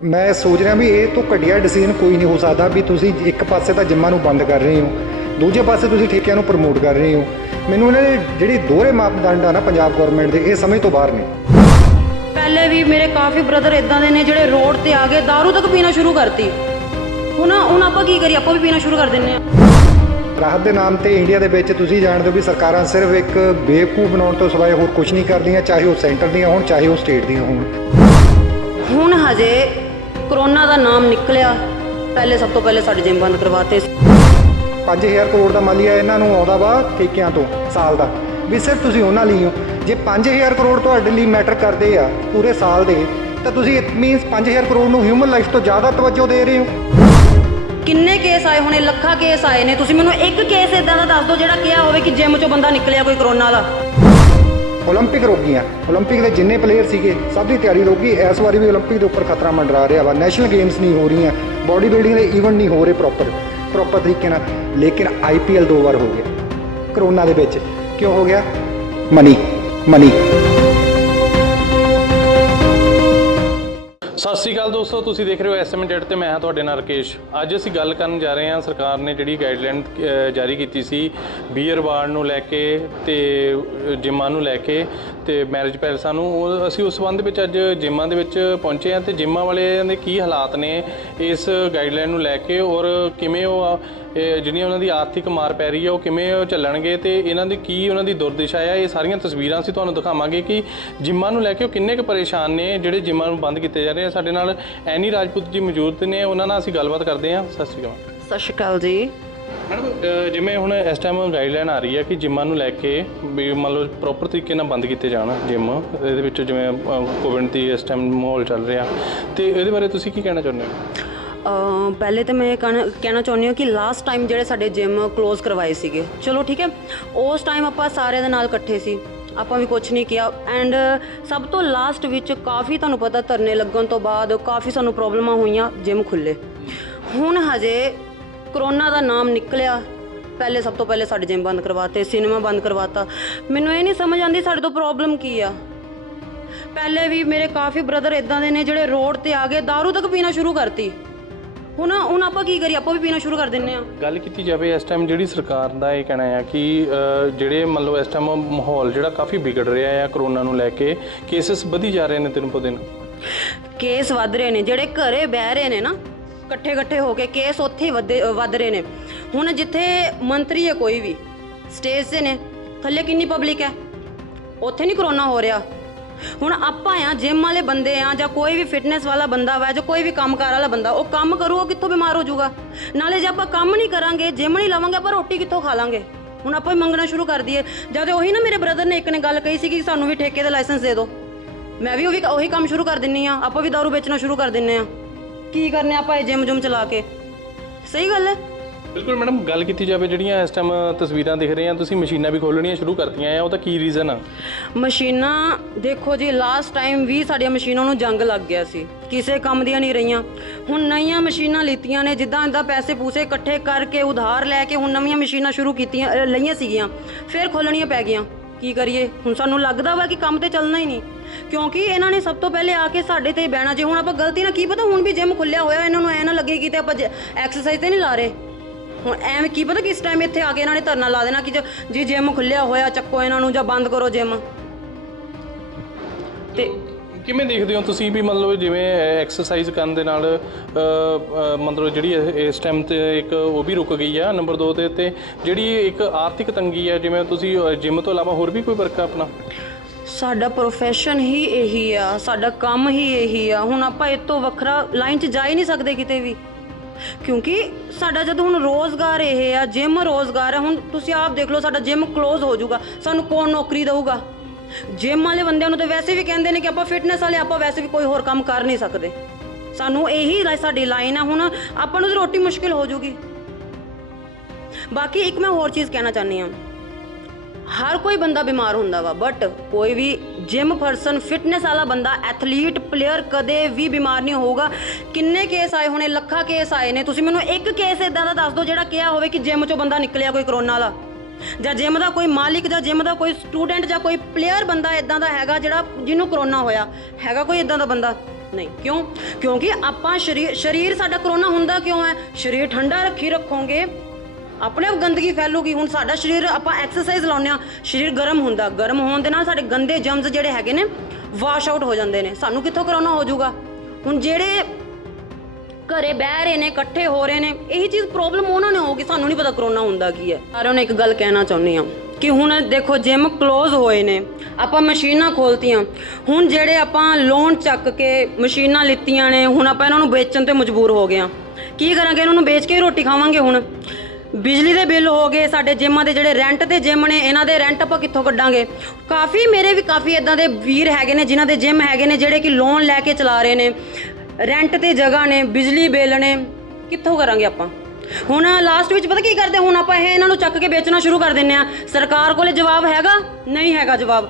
ਮੈਂ ਸੋਚ ਰਿਹਾ ਵੀ ਇਹ ਤੋਂ ਘਟੀਆ ਡਿਸੀਜਨ ਕੋਈ ਨਹੀਂ ਹੋ ਸਕਦਾ ਵੀ ਤੁਸੀਂ ਇੱਕ ਪਾਸੇ ਤਾਂ ਜਿੰਮਾਂ ਨੂੰ ਬੰਦ ਕਰ ਰਹੇ ਹੋ ਦੂਜੇ ਪਾਸੇ ਤੁਸੀਂ ਠੇਕਿਆਂ ਨੂੰ ਪ੍ਰਮੋਟ ਕਰ ਰਹੇ ਹੋ। ਮੈਨੂੰ ਇਹਨਾਂ ਦੇ ਜਿਹੜੀ ਦੋਹਰੇ ਮਾਪਦੰਡ ਆ ਨਾ ਪੰਜਾਬ ਗਵਰਨਮੈਂਟ ਦੇ ਇਹ ਸਮਝ ਤੋਂ ਬਾਹਰ ਨੇ। ਪਹਿਲੇ ਵੀ ਮੇਰੇ ਕਾਫੀ ਬ੍ਰਦਰ ਇਦਾਂ ਦੇ ਨੇ ਜਿਹੜੇ ਰੋਡ ਤੇ ਆ ਗਏ दारू ਤੱਕ ਪੀਣਾ ਸ਼ੁਰੂ ਕਰਤੀ। ਹੁਣ ਹੁਣ ਆਪਾਂ ਕੀ ਕਰੀਏ? ਆਪਾਂ ਵੀ ਪੀਣਾ ਸ਼ੁਰੂ ਕਰ ਦਿੰਨੇ ਆ ਰਾਹਤ ਦੇ ਨਾਮ ਤੇ ਇੰਡੀਆ ਦੇ ਵਿੱਚ ਤੁਸੀਂ ਜਾਣਦੇ ਹੋ ਵੀ ਸਰਕਾਰਾਂ ਸਿਰਫ ਇੱਕ ਬੇਵਕੂਫ ਬਣਾਉਣ ਤੋਂ ਸਿਵਾਏ ਹੋਰ ਕੁਝ ਨਹੀਂ ਕਰਦੀਆਂ ਚਾਹੇ ਉਹ ਸੈਂਟਰ ਦੀਆਂ ਹੋਣ ਚਾਹੇ ਉਹ ਸਟੇਟ ਦੀਆਂ ਹੋਣ। ਹੁਣ ਹਜੇ ਕਰੋਨਾ ਦਾ ਨਾਮ ਨਿਕਲਿਆ ਪਹਿਲੇ ਸਭ ਤੋਂ ਪਹਿਲੇ ਸਾਡੇ ਜਿਮ ਬੰਦ ਕਰਵਾਤੇ 5000 ਕਰੋੜ ਦਾ ਮਾਲੀਆ ਇਹਨਾਂ ਨੂੰ ਆਉਂਦਾ ਵਾ ਠੇਕਿਆਂ ਤੋਂ ਸਾਲ ਦਾ। ਵੀ ਸਿਰਫ ਤੁਸੀਂ ਉਹਨਾਂ ਲਈ ਹੋ। ਜੇ 5000 ਕਰੋੜ ਤੁਹਾਡੇ ਲਈ ਮੈਟਰ ਕਰਦੇ ਆ ਪੂਰੇ ਸਾਲ ਦੇ ਤਾਂ ਤੁਸੀਂ ਇਟ ਮੀਨਸ 5000 ਕਰੋੜ ਨੂੰ ਹਿਊਮਨ ਲਾਈਫ ਤੋਂ ਜ਼ਿਆਦਾ ਤਵੱਜੋ ਦੇ ਰਹੇ ਹੋ। ਕਿੰਨੇ ਕੇਸ ਆਏ ਹੋਣੇ ਲੱਖਾਂ ਕੇਸ ਆਏ ਨੇ? ਤੁਸੀਂ ਮੈਨੂੰ ਇੱਕ ਕੇਸ ਇਦਾਂ ਦਾ ਦੱਸ ਦਿਓ ਜਿਹੜਾ ਕਿਹਾ ਹੋਵੇ ਕਿ ਜਿਮ ਚੋਂ ਬੰਦਾ ਨਿਕਲਿਆ ਕੋਈ ਕਰੋਨਾ ਦਾ 올림픽 ਰੋਗੀਆਂ 올림픽 ਦੇ ਜਿੰਨੇ ਪਲੇਅਰ ਸੀਗੇ ਸਭ ਦੀ ਤਿਆਰੀ ਰੋਗੀ ਇਸ ਵਾਰੀ ਵੀ 올림픽 ਦੇ ਉੱਪਰ ਖਤਰਾ ਮੰਡਰਾ ਰਿਹਾ ਵਾ ਨੈਸ਼ਨਲ ਗੇਮਸ ਨਹੀਂ ਹੋ ਰਹੀਆਂ ਬਾਡੀ ਬਿਲਡਿੰਗ ਦੇ ਇਵੈਂਟ ਨਹੀਂ ਹੋ ਰਹੇ ਪ੍ਰੋਪਰ ਪ੍ਰੋਪਰ ਤਰੀਕੇ ਨਾਲ ਲੇਕਿਨ ਆਈਪੀਐਲ ਦੋ ਵਾਰ ਹੋ ਗਿਆ ਕਰੋਨਾ ਦੇ ਵਿੱਚ ਕਿਉਂ ਹੋ ਗਿਆ ਮਨੀ ਮਨੀ ਸਤਿ ਸ਼੍ਰੀ ਅਕਾਲ ਦੋਸਤੋ ਤੁਸੀਂ ਦੇਖ ਰਹੇ ਹੋ ਐਸਐਮ ਡੇਟ ਤੇ ਮੈਂ ਹਾਂ ਤੁਹਾਡੇ ਨਾਲ ਰਕੇਸ਼। ਅੱਜ ਅਸੀਂ ਗੱਲ ਕਰਨ ਜਾ ਰਹੇ ਹਾਂ ਸਰਕਾਰ ਨੇ ਜਿਹੜੀ ਗਾਈਡਲਾਈਨ ਜਾਰੀ ਕੀਤੀ ਸੀ ਬੀਅਰ ਬਾਰ ਨੂੰ ਲੈ ਕੇ ਤੇ ਅ, ਜਿੰਮਾਂ ਨੂੰ ਲੈ ਕੇ। ਤੇ ਮੈਰਿਜ ਪੈਲਸਾਂ ਨੂੰ ਉਹ ਅਸੀਂ ਉਸ ਸੰਬੰਧ ਵਿੱਚ ਅੱਜ ਜਿੰਮਾਂ ਦੇ ਵਿੱਚ ਪਹੁੰਚੇ ਹਾਂ ਤੇ ਜਿੰਮਾਂ ਵਾਲਿਆਂ ਦੇ ਕੀ ਹਾਲਾਤ ਨੇ ਇਸ ਗਾਈਡਲਾਈਨ ਨੂੰ ਲੈ ਕੇ ਔਰ ਕਿਵੇਂ ਉਹ ਜਿਹੜੀਆਂ ਉਹਨਾਂ ਦੀ ਆਰਥਿਕ ਮਾਰ ਪੈ ਰਹੀ ਹੈ, ਉਹ ਕਿਵੇਂ ਉਹ ਚੱਲਣਗੇ ਤੇ ਇਹਨਾਂ ਦੀ ਕੀ ਉਹਨਾਂ ਦੀ ਦੁਰਦਿਸ਼ਾ ਆ ਇਹ ਸਾਰੀਆਂ ਤਸਵੀਰਾਂ ਅਸੀਂ ਤੁਹਾਨੂੰ ਦਿਖਾਵਾਂਗੇ ਕਿ ਜਿੰਮਾਂ ਨੂੰ ਲੈ ਕੇ ਉਹ ਕਿੰਨੇ ਕੁ ਪਰੇਸ਼ਾਨ ਨੇ ਜਿਹੜੇ ਜਿੰਮਾਂ ਨੂੰ ਬੰਦ ਕੀਤੇ ਜਾ ਰਹੇ ਆ। ਸਾਡੇ ਨਾਲ ਐਨੀ ਰਾਜਪੂਤ ਜੀ ਮੌਜੂਦ ਨੇ, ਉਹਨਾਂ ਨਾਲ ਅਸੀਂ ਗੱਲਬਾਤ ਕਰਦੇ ਹਾਂ। ਸਤਿ ਸ਼੍ਰੀ ਅਕਾਲ। ਸਤਿ ਸ਼੍ਰੀ ਅਕਾਲ ਜੀ। ਮੈਡਮ ਜਿਵੇਂ ਹੁਣ ਇਸ ਟਾਈਮ ਗਾਈਡਲਾਈਨ ਆ ਰਹੀ ਹੈ ਕਿ ਜਿੰਮਾਂ ਨੂੰ ਲੈ ਕੇ ਵੀ ਮੰਨ ਲਓ ਪ੍ਰੋਪਰ ਤਰੀਕੇ ਨਾਲ ਬੰਦ ਕੀਤੇ ਜਾਣ ਜਿੰਮ ਇਹਦੇ ਵਿੱਚ ਜਿਵੇਂ ਕੋਵਿਡ ਦੀ ਇਸ ਟਾਈਮ ਮਾਹੌਲ ਚੱਲ ਰਿਹਾ। ਤੇ ਇਹਦੇ ਬਾਰੇ ਤੁਸੀਂ ਕੀ ਕਹਿਣਾ ਚਾਹੁੰਦੇ ਹੋ? ਪਹਿਲੇ ਤਾਂ ਮੈਂ ਇਹ ਕਹਿਣਾ ਕਹਿਣਾ ਚਾਹੁੰਦੀ ਹਾਂ ਕਿ ਲਾਸਟ ਟਾਈਮ ਜਿਹੜੇ ਸਾਡੇ ਜਿਮ ਕਲੋਜ਼ ਕਰਵਾਏ ਸੀਗੇ, ਚਲੋ ਠੀਕ ਹੈ, ਉਸ ਟਾਈਮ ਆਪਾਂ ਸਾਰਿਆਂ ਦੇ ਨਾਲ ਇਕੱਠੇ ਸੀ, ਆਪਾਂ ਵੀ ਕੁਝ ਨਹੀਂ ਕੀਤਾ ਐਂਡ ਸਭ ਤੋਂ ਲਾਸਟ ਵਿੱਚ ਕਾਫੀ ਤੁਹਾਨੂੰ ਪਤਾ ਧਰਨੇ ਲੱਗਣ ਤੋਂ ਬਾਅਦ ਕਾਫੀ ਸਾਨੂੰ ਪ੍ਰੋਬਲਮਾਂ ਹੋਈਆਂ ਜਿਮ ਖੁੱਲੇ ਹੁਣ ਹਜੇ ਕਰੋਨਾ ਦਾ ਨਾਮ ਨਿਕਲਿਆ। ਪਹਿਲੇ ਸਭ ਤੋਂ ਪਹਿਲੇ ਸਾਡੇ ਜਿਮ ਬੰਦ ਕਰਵਾਤੇ ਸਿਨੇਮਾ ਬੰਦ ਕਰਵਾਤਾ। ਮੈਨੂੰ ਇਹ ਨਹੀਂ ਸਮਝ ਆਉਂਦੀ ਸਾਡੇ ਤੋਂ ਪ੍ਰੋਬਲਮ ਕੀ ਆ। ਪਹਿਲੇ ਵੀ ਮੇਰੇ ਕਾਫੀ ਬ੍ਰਦਰ ਇਦਾਂ ਦੇ ਨੇ ਜਿਹੜੇ ਰੋਡ ਤੇ ਆ ਗਏ दारू ਤੱਕ ਪੀਣਾ ਸ਼ੁਰੂ ਕਰਤੀ। ਹੁਣ ਹੁਣ ਆਪਾਂ ਕੀ ਕਰੀਏ? ਆਪਾਂ ਵੀ ਪੀਣਾ ਸ਼ੁਰੂ ਕਰ ਦਿੰਨੇ ਆ ਗੱਲ ਕੀਤੀ ਜਾਵੇ ਇਸ ਟਾਈਮ ਜਿਹੜੀ ਸਰਕਾਰ ਦਾ ਇਹ ਕਹਿਣਾ ਹੈ ਕਿ ਜਿਹੜੇ ਮੰਨ ਲਓ ਇਸ ਟਾਈਮ ਮਾਹੌਲ ਜਿਹੜਾ ਕਾਫੀ ਵਿਗੜ ਰਿਹਾ ਹੈ ਕਰੋਨਾ ਨੂੰ ਲੈ ਕੇ ਕੇਸਸ ਵਧੀ ਜਾ ਰਹੇ ਨੇ ਦਿਨ ਪਰ ਦਿਨ। ਕੇਸ ਵੱਧ ਰਹੇ ਨੇ ਜਿਹੜੇ ਘਰੇ ਬਹਿ ਰਹੇ ਨੇ ਨਾ ਇਕੱਠੇ ਇਕੱਠੇ ਹੋ ਕੇ ਕੇਸ ਉੱਥੇ ਹੀ ਵੱਧੇ- ਵੱਧ ਰਹੇ ਨੇ। ਹੁਣ ਜਿੱਥੇ ਮੰਤਰੀ ਹੈ ਕੋਈ ਵੀ ਸਟੇਜ ਤੇ ਨੇ, ਥੱਲੇ ਕਿੰਨੀ ਪਬਲਿਕ ਹੈ? ਉੱਥੇ ਨਹੀਂ ਕਰੋਨਾ ਹੋ ਰਿਹਾ। ਹੁਣ ਆਪਾਂ ਆ ਜਿਮ ਵਾਲੇ ਬੰਦੇ ਆ, ਜਾਂ ਕੋਈ ਵੀ ਫਿਟਨੈਸ ਵਾਲਾ ਬੰਦਾ ਵਾ, ਜਾਂ ਕੋਈ ਵੀ ਕੰਮਕਾਰ ਵਾਲਾ ਬੰਦਾ, ਉਹ ਕੰਮ ਕਰੂ, ਉਹ ਕਿੱਥੋਂ ਬਿਮਾਰ ਹੋ ਜਾਊਗਾ? ਨਾਲੇ ਜੇ ਆਪਾਂ ਕੰਮ ਨਹੀਂ ਕਰਾਂਗੇ ਜਿਮ ਨਹੀਂ ਲਾਵਾਂਗੇ, ਆਪਾਂ ਰੋਟੀ ਕਿੱਥੋਂ ਖਾ ਲਾਂਗੇ? ਹੁਣ ਆਪਾਂ ਹੀ ਮੰਗਣਾ ਸ਼ੁਰੂ ਕਰ ਦਈਏ। ਜਦ ਉਹੀ ਨਾ ਮੇਰੇ ਬ੍ਰਦਰ ਨੇ ਇੱਕ ਨੇ ਗੱਲ ਕਹੀ ਸੀ ਕਿ ਸਾਨੂੰ ਵੀ ਠੇਕੇ ਦਾ ਲਾਇਸੈਂਸ ਦੇ ਦਿਓ। ਮੈਂ ਵੀ ਉਹੀ ਉਹੀ ਕੰਮ ਸ਼ੁਰੂ ਕਰ ਦਿੰਨੀ ਆ, ਆਪਾਂ ਵੀ ਦਾਰੂ ਵੇਚਣਾ ਸ਼ੁਰੂ ਕਰ ਦਿੰਨੇ ਆ। ਕੀ ਕਰਨੇ ਆਪਾਂ ਇਹ ਜਿਮ ਜੁਮ ਚਲਾ ਕੇ? ਸਹੀ ਗੱਲ ਹੈ? ਬਿਲਕੁਲ ਮੈਡਮ ਗੱਲ ਕੀਤੀ ਜਾਵੇ ਜਿਹੜੀਆਂ ਇਸ ਟਾਈਮ ਤਸਵੀਰਾਂ ਦਿਖ ਰਹੀਆਂ ਤੁਸੀਂ ਮਸ਼ੀਨਾਂ ਵੀ ਖੋਲਣੀਆਂ ਸ਼ੁਰੂ ਕਰਤੀਆਂ ਆ ਉਹਦਾ ਕੀ ਰੀਜ਼ਨ ਆ? ਮਸ਼ੀਨਾਂ ਦੇਖੋ ਜੀ ਲਾਸਟ ਟਾਈਮ ਵੀ ਸਾਡੀਆਂ ਮਸ਼ੀਨਾਂ ਨੂੰ ਜੰਗ ਲੱਗ ਗਿਆ ਸੀ। ਕਿਸੇ ਕੰਮ ਦੀਆਂ ਨਹੀਂ ਰਹੀਆਂ। ਹੁਣ ਨਵੀਆਂ ਮਸ਼ੀਨਾਂ ਲਿੱਤੀਆਂ ਨੇ ਜਿੱਦਾਂ ਇਦਾਂ ਪੈਸੇ ਪੂਸੇ ਇਕੱਠੇ ਕਰਕੇ ਉਧਾਰ ਲੈ ਕੇ ਹੁਣ ਨਵੀਆਂ ਮਸ਼ੀਨਾਂ ਸ਼ੁਰੂ ਕੀਤੀਆਂ ਲਈਆਂ ਸੀਗੀਆਂ ਫਿਰ ਖੋਲਣੀਆਂ ਪੈ ਗਈਆਂ। ਕੀ ਕਰੀਏ? ਹੁਣ ਸਾਨੂੰ ਲੱਗਦਾ ਵਾ ਕਿ ਕੰਮ ਤੇ ਚੱਲਣਾ ਹੀ ਨਹੀਂ। ਕਿਉਂਕਿ ਇਹਨਾਂ ਨੇ ਸਭ ਤੋਂ ਪਹਿਲੇ ਆ ਕੇ ਸਾਡੇ ਤੇ ਹੀ ਬਹਿਣਾ। ਜੇ ਹੁਣ ਆਪਾਂ ਗਲਤੀ ਨਾਲ, ਕੀ ਪਤਾ ਹੁਣ ਵੀ ਜਿਮ ਖੁੱਲਿਆ ਹੋਇਆ, ਇਹਨਾਂ ਨੂੰ ਐ ਨਾ ਲੱਗੇ ਕਿ ਤੇ ਆਪਾਂ ਐਕਸਰਸਾਈਜ਼ ਤੇ ਨਹੀਂ ਲਾ ਰਹੇ। ਹੁਣ ਐਵੇਂ ਕੀ ਪਤਾ ਕਿਸ ਟਾਈਮ ਇੱਥੇ ਆ ਕੇ ਇਹਨਾਂ ਨੇ ਧਰਨਾ ਲਾ ਦੇਣਾ ਕਿ ਜੇ- ਜੀ ਜਿਮ ਖੁੱਲਿਆ ਹੋਇਆ, ਚੱਕੋ ਇਹਨਾਂ ਨੂੰ ਜਾਂ ਬੰਦ ਕਰੋ ਜਿਮ ਤੇ ਕਿਵੇਂ ਦੇਖਦੇ ਹੋ ਤੁਸੀਂ ਵੀ ਮਤਲਬ ਜਿਵੇਂ ਐਕਸਰਸਾਈਜ਼ ਕਰਨ ਦੇ ਨਾਲ ਮਤਲਬ ਜਿਹੜੀ ਇਸ ਟਾਈਮ ਤੇ ਇੱਕ ਉਹ ਵੀ ਰੁਕ ਗਈ ਆ ਨੰਬਰ 2 ਤੇ ਤੇ ਜਿਹੜੀ ਇੱਕ ਆਰਥਿਕ ਤੰਗੀ ਆ, ਜਿਵੇਂ ਤੁਸੀਂ ਜਿਮ ਤੋਂ ਇਲਾਵਾ ਹੋਰ ਵੀ ਕੋਈ ਵਰਕ ਆਪਣਾ? ਸਾਡਾ ਪ੍ਰੋਫੈਸ਼ਨ ਹੀ ਇਹੀ ਆ, ਸਾਡਾ ਕੰਮ ਹੀ ਇਹੀ ਆ। ਹੁਣ ਆਪਾਂ ਇਹ ਤੋਂ ਵੱਖਰਾ ਲਾਈਨ 'ਚ ਜਾ ਹੀ ਨਹੀਂ ਸਕਦੇ ਕਿਤੇ ਵੀ। ਕਿਉਂਕਿ ਸਾਡਾ ਜਦ ਹੁਣ ਰੋਜ਼ਗਾਰ ਇਹ ਆ ਜਿਮ ਰੋਜ਼ਗਾਰ ਆ, ਹੁਣ ਤੁਸੀਂ ਆਪ ਦੇਖ ਲਓ ਸਾਡਾ ਜਿਮ ਕਲੋਜ਼ ਹੋ ਜਾਊਗਾ, ਸਾਨੂੰ ਕੌਣ ਨੌਕਰੀ ਦੇਊਗਾ? ਜਿਮ ਵਾਲੇ ਬੰਦਿਆਂ ਨੂੰ ਤਾਂ ਵੈਸੇ ਵੀ ਕਹਿੰਦੇ ਨੇ ਕਿ ਆਪਾਂ ਫਿਟਨੈਸ ਵਾਲੇ, ਆਪਾਂ ਵੈਸੇ ਵੀ ਕੋਈ ਹੋਰ ਕੰਮ ਕਰ ਨਹੀਂ ਸਕਦੇ। ਸਾਨੂੰ ਇਹੀ ਲਾ- ਸਾਡੀ ਲਾਈਨ ਆ ਹੁਣ, ਆਪਾਂ ਨੂੰ ਤਾਂ ਰੋਟੀ ਮੁਸ਼ਕਿਲ ਹੋ ਜਾਊਗੀ। ਬਾਕੀ ਇੱਕ ਮੈਂ ਹੋਰ ਚੀਜ਼ ਕਹਿਣਾ ਚਾਹੁੰਦੀ ਹਾਂ। ਹਰ ਕੋਈ ਬੰਦਾ ਬਿਮਾਰ ਹੁੰਦਾ ਵਾ ਬਟ ਕੋਈ ਵੀ ਜਿਮ ਪਰਸਨ ਫਿਟਨੈਸ ਵਾਲਾ ਬੰਦਾ ਐਥਲੀਟ ਪਲੇਅਰ ਕਦੇ ਵੀ ਬਿਮਾਰ ਨਹੀਂ ਹੋਊਗਾ। ਕਿੰਨੇ ਕੇਸ ਆਏ ਹੋਣੇ, ਲੱਖਾਂ ਕੇਸ ਆਏ ਨੇ। ਤੁਸੀਂ ਮੈਨੂੰ ਇੱਕ ਕੇਸ ਇਦਾਂ ਦਾ ਦੱਸ ਦਿਓ ਜਿਹੜਾ ਕਿਹਾ ਹੋਵੇ ਕਿ ਜਿਮ ਚੋਂ ਬੰਦਾ ਨਿਕਲਿਆ ਕੋਈ ਕਰੋਨਾ ਵਾਲਾ। ਜਾਂ ਜਿਮ ਦਾ ਕੋਈ ਮਾਲਿਕ ਜਾਂ ਜਿਮ ਦਾ ਕੋਈ ਸਟੂਡੈਂਟ ਜਾਂ ਕੋਈ ਪਲੇਅਰ ਬੰਦਾ ਇਦਾਂ ਦਾ ਹੈਗਾ ਜਿਹੜਾ ਜਿਹਨੂੰ ਕਰੋਨਾ ਹੋਇਆ। ਹੈਗਾ ਕੋਈ ਇਦਾਂ ਦਾ ਬੰਦਾ? ਨਹੀਂ। ਕਿਉਂ? ਕਿਉਂਕਿ ਆਪਾਂ ਸਰੀਰ ਸਰੀਰ ਸਾਡਾ ਕਰੋਨਾ ਹੁੰਦਾ ਕਿਉਂ ਹੈ? ਸਰੀਰ ਠੰਡਾ ਰੱਖੀ ਰੱਖੋਗੇ। ਆਪਣੇ ਆਪ ਗੰਦਗੀ ਫੈਲੂਗੀ। ਹੁਣ ਸਾਡਾ ਸਰੀਰ ਆਪਾਂ ਐਕਸਰਸਾਈਜ਼ ਲਾਉਂਦੇ ਆ ਸਰੀਰ ਗਰਮ ਹੁੰਦਾ। ਗਰਮ ਹੋਣ ਦੇ ਨਾਲ ਸਾਡੇ ਗੰਦੇ ਜਰਮਸ ਜਿਹੜੇ ਹੈਗੇ ਨੇ ਵਾਸ਼ ਆਊਟ ਹੋ ਜਾਂਦੇ ਨੇ। ਸਾਨੂੰ ਕਿੱਥੋਂ ਕਰੋਨਾ ਹੋ ਜਾਊਗਾ? ਹੁਣ ਜਿਹੜੇ ਘਰੇ ਬਹਿ ਰਹੇ ਨੇ, ਇਕੱਠੇ ਹੋ ਰਹੇ ਨੇ। ਇਹੀ ਚੀਜ਼ ਪ੍ਰੋਬਲਮ ਉਹਨਾਂ ਨੇ ਹੋਊਗੀ, ਸਾਨੂੰ ਨਹੀਂ ਪਤਾ ਕਰੋਨਾ ਹੁੰਦਾ ਕੀ ਹੈ। ਸਾਰਿਆਂ ਨੂੰ ਇੱਕ ਗੱਲ ਕਹਿਣਾ ਚਾਹੁੰਦੀ ਹਾਂ ਕਿ ਹੁਣ ਦੇਖੋ ਜਿਮ ਕਲੋਜ਼ ਹੋਏ ਨੇ, ਆਪਾਂ ਮਸ਼ੀਨਾਂ ਖੋਲਤੀਆਂ। ਹੁਣ ਜਿਹੜੇ ਆਪਾਂ ਲੋਨ ਚੱਕ ਕੇ ਮਸ਼ੀਨਾਂ ਲਿੱਤੀਆਂ ਨੇ, ਹੁਣ ਆਪਾਂ ਇਹਨਾਂ ਨੂੰ ਵੇਚਣ ਤੇ ਮਜਬੂਰ ਹੋ ਗਏ ਹਾਂ। ਕੀ ਕਰਾਂਗੇ, ਇਹਨਾਂ ਨੂੰ ਵੇਚ ਕੇ ਹੀ ਰੋਟੀ ਖਾਵਾਂਗੇ ਹੁਣ? ਬਿਜਲੀ ਦੇ ਬਿੱਲ ਹੋ ਗਏ, ਸਾਡੇ ਜਿਮਾਂ ਦੇ ਜਿਹੜੇ ਰੈਂਟ ਤੇ ਜਿਮ ਨੇ, ਇਹਨਾਂ ਦੇ ਰੈਂਟ ਆਪਾਂ ਕਿੱਥੋਂ ਕੱਢਾਂਗੇ? ਕਾਫੀ ਮੇਰੇ ਵੀ ਕਾਫੀ ਇਦਾਂ ਦੇ ਵੀਰ ਹੈਗੇ ਨੇ, ਜਿਨ੍ਹਾਂ ਦੇ ਜਿਮ ਹੈਗੇ ਨੇ, ਜਿਹੜੇ ਕਿ ਲੋਨ ਲੈ ਕੇ ਚਲਾ ਰਹੇ ਨੇ। ਰੈਂਟ ਤੇ ਜਗ੍ਹਾ ਨੇ ਬਿਜਲੀ ਬਿੱਲ ਨੇ ਕਿੱਥੋਂ ਕਰਾਂਗੇ ਆਪਾਂ ਹੁਣ ਲਾਸਟ ਵਿੱਚ ਪਤਾ ਕੀ ਕਰਦੇ ਹੁਣ ਆਪਾਂ ਇਹ ਇਹਨਾਂ ਨੂੰ ਚੱਕ ਕੇ ਵੇਚਣਾ ਸ਼ੁਰੂ ਕਰ ਦਿੰਨੇ ਆ ਸਰਕਾਰ ਕੋਲੇ ਜਵਾਬ ਹੈਗਾ ਨਹੀਂ ਹੈਗਾ ਜਵਾਬ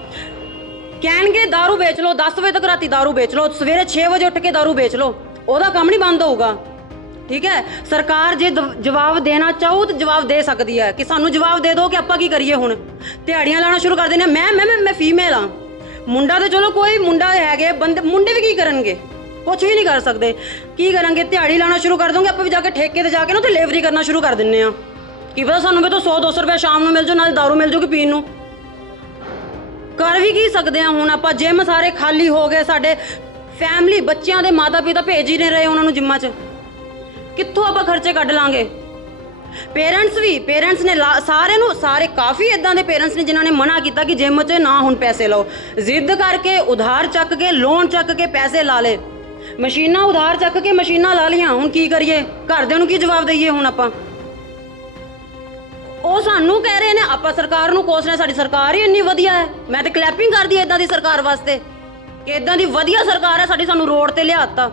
ਕਹਿਣਗੇ दारू ਵੇਚ ਲਓ 10 ਵਜੇ ਤੱਕ ਰਾਤੀ दारू ਵੇਚ ਲਓ ਸਵੇਰੇ 6 ਵਜੇ ਉੱਠ ਕੇ दारू ਵੇਚ ਲਓ ਉਹਦਾ ਕੰਮ ਨਹੀਂ ਬੰਦ ਹੋਊਗਾ ਠੀਕ ਹੈ ਸਰਕਾਰ ਜੇ ਦਵ- ਜਵਾਬ ਦੇਣਾ ਚਾਹੂ ਤਾਂ ਜਵਾਬ ਦੇ ਸਕਦੀ ਹੈ ਕਿ ਸਾਨੂੰ ਜਵਾਬ ਦੇ ਦਿਓ ਕਿ ਆਪਾਂ ਕੀ ਕਰੀਏ ਹੁਣ ਦਿਹਾੜੀਆਂ ਲਾਣਾ ਸ਼ੁਰੂ ਕਰ ਦਿੰਦੇ ਹਾਂ। ਮੈਂ ਮੈਂ ਮੈਂ- ਮੈਂ ਫੀਮੇਲ ਆ ਮੁੰਡਾ ਤੇ ਚਲੋ ਕੋਈ ਮੁੰਡਾ ਹੈਗੇ ਬੰਦੇ ਮੁੰਡੇ ਵੀ ਕੀ ਕਰਨਗੇ ਕੁਝ ਵੀ ਨਹੀਂ ਕਰ ਸਕਦੇ। ਕੀ ਕਰਾਂਗੇ? ਦਿਹਾੜੀ ਲਾਣਾ ਸ਼ੁਰੂ ਕਰ ਦੋਗੇ, ਆਪਾਂ ਵੀ ਜਾ ਕੇ ਠੇਕੇ ਤੇ ਜਾ ਕੇ ਨਾ ਉੱਥੇ ਲੇਬਰੀ ਕਰਨਾ ਸ਼ੁਰੂ ਕਰ ਦਿੰਨੇ ਆ। ਕੀ ਪਤਾ ਸਾਨੂੰ ਵੀ ਤਾਂ 100 200 ਰੁਪਏ ਸ਼ਾਮ ਨੂੰ ਮਿਲ ਜਾਓ ਨਾਲ ਦਾਰੂ ਮਿਲ ਜੂਗੀ ਪੀਣ ਨੂੰ। ਕਰ ਵੀ ਕੀ ਸਕਦੇ ਆ ਹੁਣ ਆਪਾਂ? ਜਿਮ ਸਾਰੇ ਖਾਲੀ ਹੋ ਗਏ, ਸਾਡੇ ਫੈਮਿਲੀ ਬੱਚਿਆਂ ਦੇ ਮਾਤਾ ਪਿਤਾ ਭੇਜ ਹੀ ਨਹੀਂ ਰਹੇ ਉਹਨਾਂ ਨੂੰ ਜਿੰਮਾਂ 'ਚ। ਕਿੱਥੋਂ ਆਪਾਂ ਖਰਚੇ ਕੱਢ ਲਾਂਗੇ? ਪੇਰੈਂਟਸ ਵੀ ਪੇਰੈਂਟਸ ਨੇ ਲਾ- ਸਾਰਿਆਂ ਨੂੰ ਸਾਰੇ ਕਾਫੀ ਇਦਾਂ ਦੇ ਪੇਰੈਂਟਸ ਨੇ ਜਿਨ੍ਹਾਂ ਨੇ ਮਨਾ ਕੀਤਾ ਕਿ ਜਿਮ 'ਚ ਨਾ ਹੁਣ ਪੈਸੇ ਲਓ। ਜ਼ਿੱਦ ਕਰਕੇ ਉਧਾਰ ਚੱਕ ਕੇ ਲੋਨ ਚੱਕ ਕੇ ਪੈਸੇ ਲਾ ਲੇ ਮਸ਼ੀਨਾਂ ਉਧਾਰ ਚੱਕ ਕੇ ਮਸ਼ੀਨਾਂ ਲਾ ਲਈਆਂ, ਹੁਣ ਕੀ ਕਰੀਏ? ਘਰਦਿਆਂ ਨੂੰ ਕੀ ਜਵਾਬ ਦਈਏ ਹੁਣ ਆਪਾਂ? ਉਹ ਸਾਨੂੰ ਕਹਿ ਰਹੇ ਨੇ, ਆਪਾਂ ਸਰਕਾਰ ਨੂੰ ਕੋਸਣਾ ਸਾਡੀ ਸਰਕਾਰ ਹੀ ਇੰਨੀ ਵਧੀਆ ਹੈ। ਮੈਂ ਤੇ ਕਲੈਪਿੰਗ ਕਰਦੀ ਐ ਇਦਾਂ ਦੀ ਸਰਕਾਰ ਵਾਸਤੇ, ਕਿ ਇਦਾਂ ਦੀ ਵਧੀਆ ਸਰਕਾਰ ਹੈ, ਸਾਡੀ ਸਾਨੂੰ ਰੋਡ ਤੇ ਲਿਆਤਾ।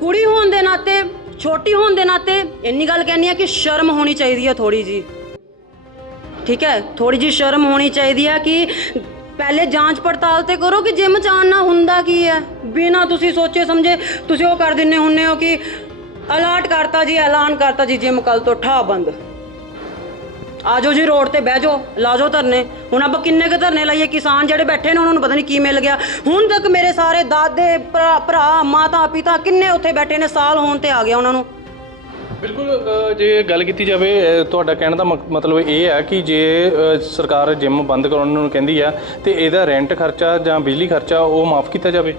ਕੁੜੀ ਹੋਣ ਦੇ ਨਾਤੇ, ਛੋਟੀ ਹੋਣ ਦੇ ਨਾਤੇ, ਇੰਨੀ ਗੱਲ ਕਹਿਣੀ ਆ ਕਿ ਸ਼ਰਮ ਹੋਣੀ ਚਾਹੀਦੀ ਹੈ ਥੋੜੀ ਜੀ ਠੀਕ ਹੈ ਥੋੜੀ ਜੀ ਸ਼ਰਮ ਹੋਣੀ ਚਾਹੀਦੀ ਹੈ ਕਿ ਪਹਿਲੇ ਜਾਂਚ ਪੜਤਾਲ ਤੇ ਕਰੋ ਕਿ ਜਿਮ ਚ ਆਉਣਾ ਹੁੰਦਾ ਕੀ ਹੈ? ਬਿਨਾ ਤੁਸੀਂ ਸੋਚੇ ਸਮਝੇ ਤੁਸੀਂ ਉਹ ਕਰ ਦਿੰਨੇ ਹੁੰਨੇ ਹੋ ਕਿ ਅਲਰਟ ਕਰਤਾ ਜੀ ਐਲਾਨ ਕਰਤਾ ਜੀ ਜਿਮ ਕੱਲ ਤੋਂ ਠਾ ਬੰਦ। ਆਜੋ ਜੀ ਰੋਡ ਤੇ ਬਹਿ ਜਾਓ ਲਾਜੋ ਧਰਨੇ। ਹੁਣ ਆਪਾਂ ਕਿੰਨੇ ਕੁ ਧਰਨੇ ਲਾਈਏ? ਕਿਸਾਨ ਜਿਹੜੇ ਬੈਠੇ ਨੇ ਉਹਨਾਂ ਨੂੰ ਪਤਾ ਨਹੀਂ ਕੀ ਮਿਲ ਗਿਆ। ਹੁਣ ਤੱਕ ਮੇਰੇ ਸਾਰੇ ਦਾਦੇ ਭਰਾ ਭਰਾ, ਮਾਤਾ ਪਿਤਾ ਕਿੰਨੇ ਉੱਥੇ ਬੈਠੇ ਨੇ ਸਾਲ ਹੋਣ ਤੇ ਆ ਗਿਆ ਉਹਨਾਂ ਨੂੰ। ਬਿਲਕੁਲ ਜੇ ਗੱਲ ਕੀਤੀ ਜਾਵੇ ਤੁਹਾਡਾ ਕਹਿਣ ਦਾ ਮਤਲਬ ਇਹ ਹੈ ਕਿ ਜੇ ਸਰਕਾਰ ਜਿਮ ਬੰਦ ਕਰਾਉਣ ਨੂੰ ਕਹਿੰਦੀ ਆ, ਤੇ ਇਹਦਾ ਰੈਂਟ ਖਰਚਾ ਜਾਂ ਬਿਜਲੀ ਖਰਚਾ ਉਹ ਮਾਫ ਕੀਤਾ ਜਾਵੇ?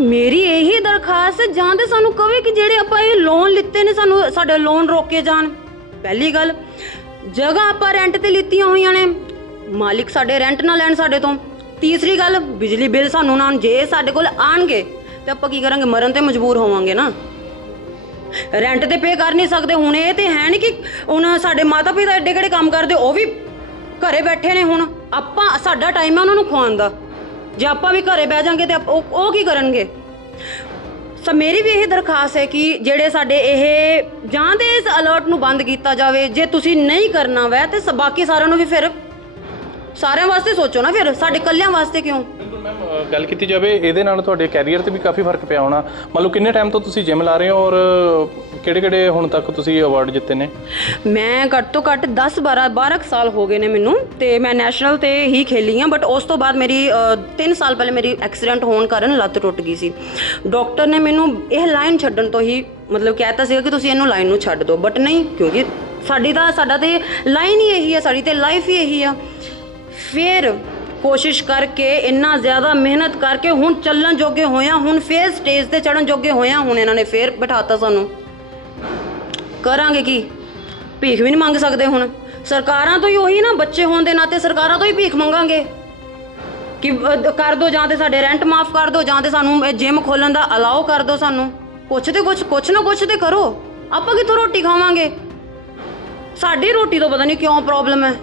ਮੇਰੀ ਇਹੀ ਦਰਖਾਸਤ ਹੈ, ਜਾਂ ਤੇ ਸਾਨੂੰ ਕਵੇ ਕਿ ਜਿਹੜੇ ਆਪਾਂ ਇਹ ਲੋਨ ਲਿੱਤੇ ਨੇ, ਸਾਨੂੰ ਸਾਡੇ ਲੋਨ ਰੋਕੇ ਜਾਣ। ਪਹਿਲੀ ਗੱਲ, ਜਗ੍ਹਾ ਆਪਾਂ ਰੈਂਟ ਤੇ ਲਿੱਤੀਆਂ ਹੋਈਆਂ ਨੇ, ਮਾਲਿਕ ਸਾਡੇ ਰੈਂਟ ਨਾ ਲੈਣ ਸਾਡੇ ਤੋਂ। ਤੀਸਰੀ ਗੱਲ, ਬਿਜਲੀ ਬਿੱਲ ਸਾਨੂੰ ਨਾ, ਜੇ ਸਾਡੇ ਕੋਲ ਆਣਗੇ, ਤੇ ਆਪਾਂ ਕੀ ਕਰਾਂਗੇ, ਮਰਨ ਤੇ ਮਜਬੂਰ ਹੋਵਾਂਗੇ ਨਾ। ਰੈਂਟ ਤੇ ਪੇ ਕਰ ਨਹੀਂ ਸਕਦੇ। ਹੁਣ ਇਹ ਤੇ ਹੈ ਨਹੀਂ ਕਿ ਹੁਣ ਸਾਡੇ ਮਾਤਾ ਪਿਤਾ ਐਡੇ ਕਿਹੜੇ ਕੰਮ ਕਰਦੇ, ਉਹ ਵੀ ਘਰੇ ਬੈਠੇ ਨੇ ਹੁਣ। ਆਪਾਂ, ਸਾਡਾ ਟਾਈਮ ਹੈ ਉਹਨਾਂ ਨੂੰ ਖਵਾਉਣ ਦਾ। ਜੇ ਆਪਾਂ ਵੀ ਘਰੇ ਬਹਿ ਜਾਾਂਗੇ ਤੇ ਉਹ ਉਹ ਕੀ ਕਰਨਗੇ? ਸੋ, ਮੇਰੀ ਵੀ ਇਹ ਦਰਖਾਸਤ ਹੈ ਕਿ ਜਿਹੜੇ ਸਾਡੇ ਇਹ ਜਾਂ ਤੇ ਇਸ ਅਲਰਟ ਨੂੰ ਬੰਦ ਕੀਤਾ ਜਾਵੇ, ਜੇ ਤੁਸੀਂ ਨਹੀਂ ਕਰਨਾ ਵੈ, ਤੇ ਬਾਕੀ ਸਾਰਿਆਂ ਨੂੰ ਵੀ ਫਿਰ ਸਾਰਿਆਂ ਵਾਸਤੇ ਸੋਚੋ ਨਾ ਫਿਰ, ਸਾਡੇ ਕੱਲਿਆਂ ਵਾਸਤੇ ਕਿਉਂ? ਗੱਲ ਕੀਤੀ ਜਾਵੇ, ਇਹਦੇ ਨਾਲ ਤੁਹਾਡੇ ਕੈਰੀਅਰ ਤੇ ਵੀ ਕਾਫੀ ਫ਼ਰਕ ਪਿਆ ਹੋਣਾ। ਮੰਨ ਲਓ ਕਿੰਨੇ ਟਾਈਮ ਤੋਂ ਤੁਸੀਂ ਜਿਮ ਲਾ ਰਹੇ ਹੋ ਔਰ ਕਿਹੜੇ ਕਿਹੜੇ ਹੁਣ ਤੱਕ ਤੁਸੀਂ ਅਵਾਰਡ ਜਿੱਤੇ ਨੇ? ਮੈਂ ਘੱਟ ਤੋਂ ਘੱਟ 10 12 12 ਕੁ ਸਾਲ ਹੋ ਗਏ ਨੇ ਮੈਨੂੰ ਤੇ ਮੈਂ ਨੈਸ਼ਨਲ ਤੇ ਹੀ ਖੇਲੀ ਆ ਬਟ ਉਸ ਤੋਂ ਬਾਅਦ ਮੇਰੀ 3 ਸਾਲ ਪਹਿਲੇ ਮੇਰੀ ਐਕਸੀਡੈਂਟ ਹੋਣ ਕਾਰਨ ਲੱਤ ਟੁੱਟ ਗਈ ਸੀ। ਡਾਕਟਰ ਨੇ ਮੈਨੂੰ ਇਹ ਲਾਈਨ ਛੱਡਣ ਤੋਂ ਹੀ ਮਤਲਬ ਕਹਿਤਾ ਸੀਗਾ ਕਿ ਤੁਸੀਂ ਇਹਨੂੰ ਲਾਈਨ ਨੂੰ ਛੱਡ ਦਿਓ ਬਟ ਨਹੀਂ, ਕਿਉਂਕਿ ਸਾਡੀ ਤਾਂ, ਸਾਡਾ ਤੇ ਲਾਈਨ ਹੀ ਇਹੀ ਆ, ਸਾਡੀ ਤੇ ਲਾਈਫ ਹੀ ਇਹੀ ਆ। ਫਿਰ ਕੋਸ਼ਿਸ਼ ਕਰਕੇ, ਇੰਨਾ ਜ਼ਿਆਦਾ ਮਿਹਨਤ ਕਰਕੇ ਹੁਣ ਚੱਲਣ ਜੋਗੇ ਹੋਇਆ, ਹੁਣ ਫੇਰ ਸਟੇਜ ਤੇ ਚੜਨ ਜੋਗੇ ਹੋਇਆ ਹੁਣ ਇਹਨਾਂ ਨੇ ਫੇਰ ਬਿਠਾਤਾ ਸਾਨੂੰ। ਕਰਾਂਗੇ ਕੀ? ਭੀਖ ਵੀ ਨਹੀਂ ਮੰਗ ਸਕਦੇ ਹੁਣ। ਸਰਕਾਰਾਂ ਤੋਂ ਹੀ ਉਹੀ ਨਾ ਬੱਚੇ ਹੋਣ ਦੇ ਨਾਤੇ ਸਰਕਾਰਾਂ ਤੋਂ ਹੀ ਭੀਖ ਮੰਗਾਂਗੇ। ਕਿ ਕਰ ਦੋ ਜਾਂ ਤੇ ਸਾਡੇ ਰੈਂਟ ਮਾਫ ਕਰ ਦੋ ਜਾਂ ਤੇ ਸਾਨੂੰ ਜਿਮ ਖੋਲਣ ਦਾ ਅਲਾਓ ਕਰ ਦੋ ਸਾਨੂੰ। ਕੁਛ ਤੇ ਕੁਛ ਕੁਛ ਨਾ ਕੁਛ ਤੇ ਕਰੋ। ਆਪਾਂ ਕਿੱਥੋਂ ਰੋਟੀ ਖਾਵਾਂਗੇ? ਸਾਡੀ ਰੋਟੀ ਤੋਂ ਪਤਾ ਨਹੀਂ ਕਿਉਂ ਪ੍ਰੋਬਲਮ ਹੈ।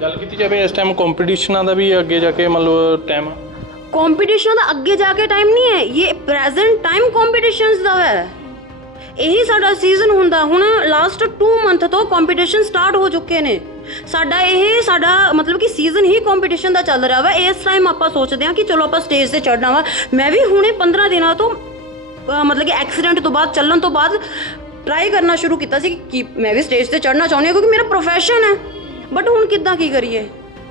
ਗੱਲ ਕੀਤੀ ਜਾਵੇ, ਇਸ ਟਾਈਮ ਕੰਪੀਟੀਸ਼ਨਾਂ ਦਾ ਵੀ ਅੱਗੇ ਜਾ ਕੇ ਮੰਨ ਟਾਈਮ ਕੰਪੀਟੀਸ਼ਨ ਦਾ ਅੱਗੇ ਜਾ ਕੇ ਟਾਈਮ ਨਹੀਂ ਹੈ, ਇਹ ਪ੍ਰੈਜ਼ੈਂਟ ਟਾਈਮ ਕੰਪੀਟੀਸ਼ਨਸ ਦਾ ਹੈ। ਇਹੀ ਸਾਡਾ ਸੀਜ਼ਨ ਹੁੰਦਾ, ਹੁਣ ਲਾਸਟ 2 ਮੰਥ ਤੋਂ ਕੰਪੀਟੀਸ਼ਨ ਸਟਾਰਟ ਹੋ ਚੁੱਕੇ ਨੇ। ਸਾਡਾ ਇਹ, ਸਾਡਾ ਮਤਲਬ ਕਿ ਸੀਜ਼ਨ ਹੀ ਕੰਪੀਟੀਸ਼ਨ ਦਾ ਚੱਲ ਰਿਹਾ ਵਾ, ਇਸ ਟਾਈਮ ਆਪਾਂ ਸੋਚਦੇ ਹਾਂ ਕਿ ਚਲੋ ਆਪਾਂ ਸਟੇਜ ਤੇ ਚੜਨਾ ਵਾ। ਮੈਂ ਵੀ ਹੁਣੇ 15 ਦਿਨਾਂ ਤੋਂ ਮਤਲਬ ਕਿ ਐਕਸੀਡੈਂਟ ਤੋਂ ਬਾਅਦ, ਚੱਲਣ ਤੋਂ ਬਾਅਦ ਟਰਾਈ ਕਰਨਾ ਸ਼ੁਰੂ ਕੀਤਾ ਸੀ ਕਿ ਮੈਂ ਵੀ ਸਟੇਜ ਤੇ ਚੜਨਾ ਚਾਹੁੰਦੀ ਹਾਂ, ਕਿਉਂਕਿ ਮੇਰਾ ਪ੍ਰੋਫੈਸ਼ਨ ਹੈ। ਬਟ ਹੁਣ ਕਿੱਦਾਂ ਕੀ ਕਰੀਏ?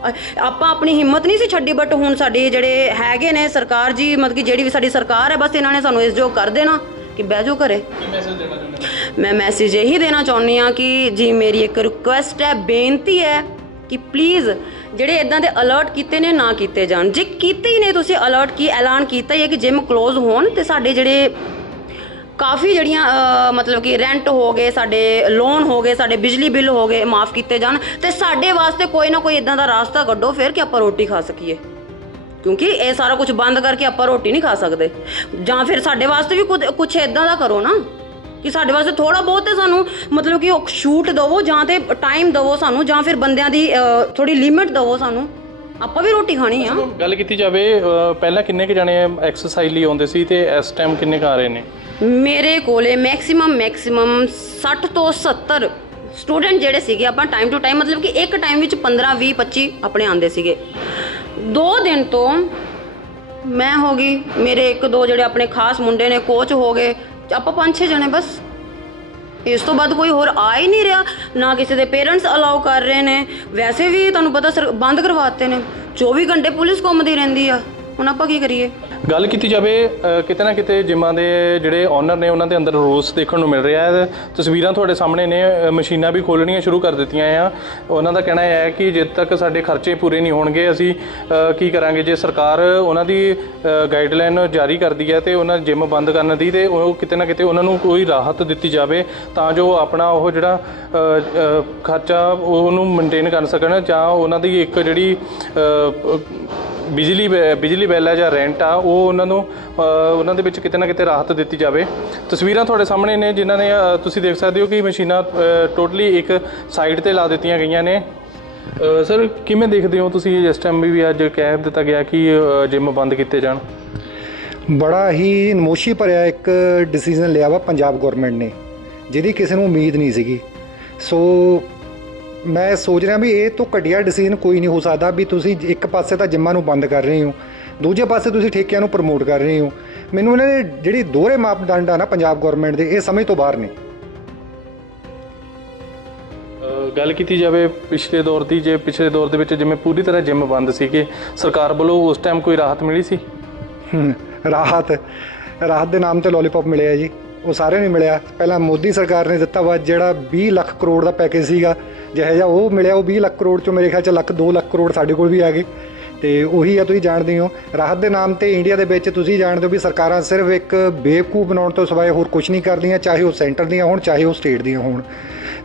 ਅ- ਆਪਾਂ ਆਪਣੀ ਹਿੰਮਤ ਨਹੀਂ ਸੀ ਛੱਡੀ ਬਟ ਹੁਣ ਸਾਡੇ ਜਿਹੜੇ ਹੈਗੇ ਨੇ ਸਰਕਾਰ ਜੀ, ਮਤਲਬ ਕਿ ਜਿਹੜੀ ਵੀ ਸਾਡੀ ਸਰਕਾਰ ਹੈ, ਬਸ ਇਹਨਾਂ ਨੇ ਸਾਨੂੰ ਇਸ ਜੋ ਕਰ ਦੇਣਾ ਕਿ ਬਹਿ ਜਾਓ ਘਰੇ। ਮੈਂ ਮੈਸੇਜ ਇਹੀ ਦੇਣਾ ਚਾਹੁੰਦੀ ਆ ਕਿ ਜੀ, ਮੇਰੀ ਇੱਕ ਰਿਕੁਐਸਟ ਹੈ, ਬੇਨਤੀ ਹੈ ਕਿ ਪਲੀਜ਼ ਜਿਹੜੇ ਇਦਾਂ ਦੇ ਅਲਰਟ ਕੀਤੇ ਨੇ, ਨਾ ਕੀਤੇ ਜਾਣ। ਜੇ ਕੀਤੇ ਹੀ ਨੇ ਤੁਸੀਂ ਅਲਰਟ ਕੀ ਐਲਾਨ ਕੀਤਾ ਹੀ ਹੈ ਕਿ ਜਿਮ ਕਲੋਜ਼ ਹੋਣ ਤੇ ਸਾਡੇ ਜਿਹੜੇ ਕਾਫੀ ਜਿਹੜੀਆਂ ਅ, ਮਤਲਬ ਕਿ ਰੈਂਟ ਹੋ ਗਏ ਸਾਡੇ ਲੋਨ ਹੋ ਗਏ ਸਾਡੇ ਬਿਜਲੀ ਬਿੱਲ ਹੋ ਗਏ ਮਾਫ ਕੀਤੇ ਜਾਣ ਤੇ ਸਾਡੇ ਵਾਸਤੇ ਕੋਈ ਨਾ ਕੋਈ ਇਦਾਂ ਦਾ ਰਾਸਤਾ ਕੱਢੋ ਫਿਰ ਕਿ ਆਪਾਂ ਰੋਟੀ ਖਾ ਸਕੀਏ। ਕਿਉਂਕਿ ਇਹ ਸਾਰਾ ਕੁਝ ਬੰਦ ਕਰਕੇ ਆਪਾਂ ਰੋਟੀ ਨਹੀਂ ਖਾ ਸਕਦੇ। ਜਾਂ ਫਿਰ ਸਾਡੇ ਵਾਸਤੇ ਵੀ ਕੁਝ ਕੁਝ ਇਦਾਂ ਦਾ ਕਰੋ ਨਾ ਕਿ ਸਾਡੇ ਵਾਸਤੇ ਥੋੜਾ ਬਹੁਤ ਤੇ ਸਾਨੂੰ ਮਤਲਬ ਕਿ ਉਹ ਛੂਟ ਦਵੋ ਜਾਂ ਤੇ ਟਾਈਮ ਦਵੋ ਸਾਨੂੰ ਜਾਂ ਫਿਰ ਬੰਦਿਆਂ ਦੀ ਥੋੜੀ ਲਿਮਿਟ ਦਵੋ ਸਾਨੂੰ। ਆਪਾਂ ਵੀ ਰੋਟੀ ਖਾਣੀ ਆ। ਗੱਲ ਕੀਤੀ ਜਾਵੇ ਪਹਿਲਾਂ ਕਿੰਨੇ ਕੁ ਜਣੇ ਐਕਸਰਸਾਈਜ਼ ਲਈ ਆਉਂਦੇ ਸੀ ਤੇ ਇਸ ਟਾਈਮ ਕਿੰਨੇ ਕੁ ਆ ਰਹੇ ਨੇ? ਮੇਰੇ ਕੋਲੇ ਮੈਕਸਿਮਮ ਮੈਕਸਿਮਮ 60 ਤੋਂ 70 ਸਟੂਡੈਂਟ ਜਿਹੜੇ ਸੀਗੇ ਆਪਾਂ ਟਾਈਮ ਟੂ ਟਾਈਮ ਮਤਲਬ ਕਿ ਇੱਕ ਟਾਈਮ ਵਿੱਚ 15 20 25 ਆਪਣੇ ਆਂਦੇ ਸੀਗੇ। ਦੋ ਦਿਨ ਤੋਂ ਮੈਂ ਹੋ ਗਈ ਮੇਰੇ ਇੱਕ ਦੋ ਜਿਹੜੇ ਆਪਣੇ ਖਾਸ ਮੁੰਡੇ ਨੇ ਕੋਚ ਹੋ ਗਏ ਆਪਾਂ ਪੰਜ ਛੇ ਜਣੇ ਬਸ ਇਸ ਤੋਂ ਬਾਅਦ ਕੋਈ ਹੋਰ ਆ ਹੀ ਨਹੀਂ ਰਿਹਾ। ਨਾ ਕਿਸੇ ਦੇ ਪੇਰੈਂਟਸ ਅਲਾਉ ਕਰ ਰਹੇ ਨੇ। ਵੈਸੇ ਵੀ ਤੁਹਾਨੂੰ ਪਤਾ ਸਰ, ਬੰਦ ਕਰਵਾਤੇ ਨੇ। 24 ਘੰਟੇ ਪੁਲਿਸ ਘੁੰਮਦੀ ਰਹਿੰਦੀ ਆ। ਹੁਣ ਆਪਾਂ ਕੀ ਕਰੀਏ? ਗੱਲ ਕੀਤੀ ਜਾਵੇ ਅ, ਕਿਤੇ ਨਾ ਕਿਤੇ ਜਿਮਾਂ ਦੇ ਜਿਹੜੇ ਓਨਰ ਨੇ ਉਹਨਾਂ ਦੇ ਅੰਦਰ ਰੋਸ ਦੇਖਣ ਨੂੰ ਮਿਲ ਰਿਹਾ ਹੈ। ਤਸਵੀਰਾਂ ਤੁਹਾਡੇ ਸਾਹਮਣੇ ਨੇ ਅ, ਮਸ਼ੀਨਾਂ ਵੀ ਖੋਲਣੀਆਂ ਸ਼ੁਰੂ ਕਰ ਦਿੱਤੀਆਂ ਆ। ਉਹਨਾਂ ਦਾ ਕਹਿਣਾ ਇਹ ਹੈ ਕਿ ਜਦ ਤੱਕ ਸਾਡੇ ਖਰਚੇ ਪੂਰੇ ਨਹੀਂ ਹੋਣਗੇ ਅਸੀਂ ਅ, ਕੀ ਕਰਾਂਗੇ? ਜੇ ਸਰਕਾਰ ਉਹਨਾਂ ਦੀ ਗਾਈਡਲਾਈਨ ਜਾਰੀ ਕਰਦੀ ਹੈ ਤੇ ਉਹਨਾਂ ਜਿਮ ਬੰਦ ਕਰਨ ਦੀ ਤੇ ਉਹ ਕਿਤੇ ਨਾ ਕਿਤੇ ਉਹਨਾਂ ਨੂੰ ਕੋਈ ਰਾਹਤ ਦਿੱਤੀ ਜਾਵੇ ਤਾਂ ਜੋ ਆਪਣਾ ਉਹ ਜਿਹੜਾ ਅ, ਅ, ਖਰਚਾ ਉਹਨੂੰ ਮੇਨਟੇਨ ਕਰ ਸਕਣ ਜਾਂ ਉਹਨਾਂ ਦੀ ਇੱਕ ਜਿਹੜੀ ਅ, ਬਿਜਲੀ ਬਿ- ਬਿਜਲੀ ਬਿੱਲ ਹੈ ਜਾਂ ਰੈਂਟ ਆ, ਉਹ ਉਹਨਾਂ ਨੂੰ ਉਹਨਾਂ ਦੇ ਵਿੱਚ ਕਿਤੇ ਨਾ ਕਿਤੇ ਰਾਹਤ ਦਿੱਤੀ ਜਾਵੇ। ਤਸਵੀਰਾਂ ਤੁਹਾਡੇ ਸਾਹਮਣੇ ਨੇ, ਜਿਨ੍ਹਾਂ ਨੇ ਤੁਸੀਂ ਦੇਖ ਸਕਦੇ ਹੋ ਕਿ ਮਸ਼ੀਨਾਂ ਟੋਟਲੀ ਇੱਕ ਸਾਈਡ ਤੇ ਲਾ ਦਿੱਤੀਆਂ ਗਈਆਂ ਨੇ। ਸਰ ਕਿਵੇਂ ਦੇਖਦੇ ਹੋ ਤੁਸੀਂ ਇਸ ਟਾਈਮ ਵੀ ਅੱਜ ਕਹਿ ਦਿੱਤਾ ਗਿਆ ਕਿ ਜਿਮ ਬੰਦ ਕੀਤੇ ਜਾਣ? ਬੜਾ ਹੀ ਨਮੋਸ਼ੀ ਭਰਿਆ ਇੱਕ ਡਿਸੀਜਨ ਲਿਆ ਵਾ ਪੰਜਾਬ ਗਵਰਨਮੈਂਟ ਨੇ, ਜਿਹਦੀ ਕਿਸੇ ਨੂੰ ਉਮੀਦ ਨਹੀਂ ਸੀਗੀ। ਸੋ ਮੈਂ ਸੋਚ ਰਿਹਾ ਵੀ ਇਹ ਤੋਂ ਘਟੀਆ ਡਿਸੀਜਨ ਕੋਈ ਨਹੀਂ ਹੋ ਸਕਦਾ ਵੀ ਤੁਸੀਂ ਇੱਕ ਪਾਸੇ ਤਾਂ ਜਿੰਮਾਂ ਨੂੰ ਬੰਦ ਕਰ ਰਹੇ ਹੋ ਦੂਜੇ ਪਾਸੇ ਤੁਸੀਂ ਠੇਕਿਆਂ ਨੂੰ ਪ੍ਰਮੋਟ ਕਰ ਰਹੇ ਹੋ। ਮੈਨੂੰ ਇਹਨਾਂ ਦੇ ਜਿਹੜੀ ਦੋਹਰੇ ਮਾਪਦੰਡ ਆ ਨਾ ਪੰਜਾਬ ਗਵਰਨਮੈਂਟ ਦੇ ਇਹ ਸਮਝ ਤੋਂ ਬਾਹਰ ਨੇ। ਗੱਲ ਕੀਤੀ ਜਾਵੇ ਪਿਛਲੇ ਦੌਰ ਦੀ ਜੇ ਪਿਛਲੇ ਦੌਰ ਦੇ ਵਿੱਚ ਜਿਵੇਂ ਪੂਰੀ ਤਰ੍ਹਾਂ ਜਿਮ ਬੰਦ ਸੀਗੇ ਸਰਕਾਰ ਵੱਲੋਂ ਉਸ ਟਾਈਮ ਕੋਈ ਰਾਹਤ ਮਿਲੀ ਸੀ? ਰਾਹਤ ਰਾਹਤ ਦੇ ਨਾਮ ਤੇ ਲੋਲੀਪੌਪ ਮਿਲਿਆ ਜੀ। ਉਹ ਸਾਰਿਆਂ ਨੂੰ ਮਿਲਿਆ। ਪਹਿਲਾਂ ਮੋਦੀ ਸਰਕਾਰ ਨੇ ਦਿੱਤਾ ਵਾ ਜਿਹੜਾ 20 ਲੱਖ ਕਰੋੜ ਦਾ ਪੈਕੇਜ ਸੀਗਾ। ਜਿਹੋ ਜਿਹਾ ਉਹ ਮਿਲਿਆ, ਉਹ 20 ਲੱਖ ਕਰੋੜ ਚੋਂ ਮੇਰੇ ਖਿਆਲ ਚ ਲੱਖ 2 ਲੱਖ ਕਰੋੜ ਸਾਡੇ ਕੋਲ ਵੀ ਆ ਗਏ। ਤੇ ਉਹੀ ਆ ਤੁਸੀਂ ਜਾਣਦੇ ਹੋ। ਰਾਹਤ ਦੇ ਨਾਮ ਤੇ ਇੰਡੀਆ ਦੇ ਵਿੱਚ ਤੁਸੀਂ ਜਾਣਦੇ ਹੋ ਵੀ ਸਰਕਾਰਾਂ ਸਿਰਫ ਇੱਕ ਬੇਵਕੂਫ ਬਣਾਉਣ ਤੋਂ ਸਿਵਾਏ ਹੋਰ ਕੁਝ ਨਹੀਂ ਕਰਦੀਆਂ, ਚਾਹੇ ਉਹ ਸੈਂਟਰ ਦੀਆਂ ਹੋਣ, ਚਾਹੇ ਉਹ ਸਟੇਟ ਦੀਆਂ ਹੋਣ।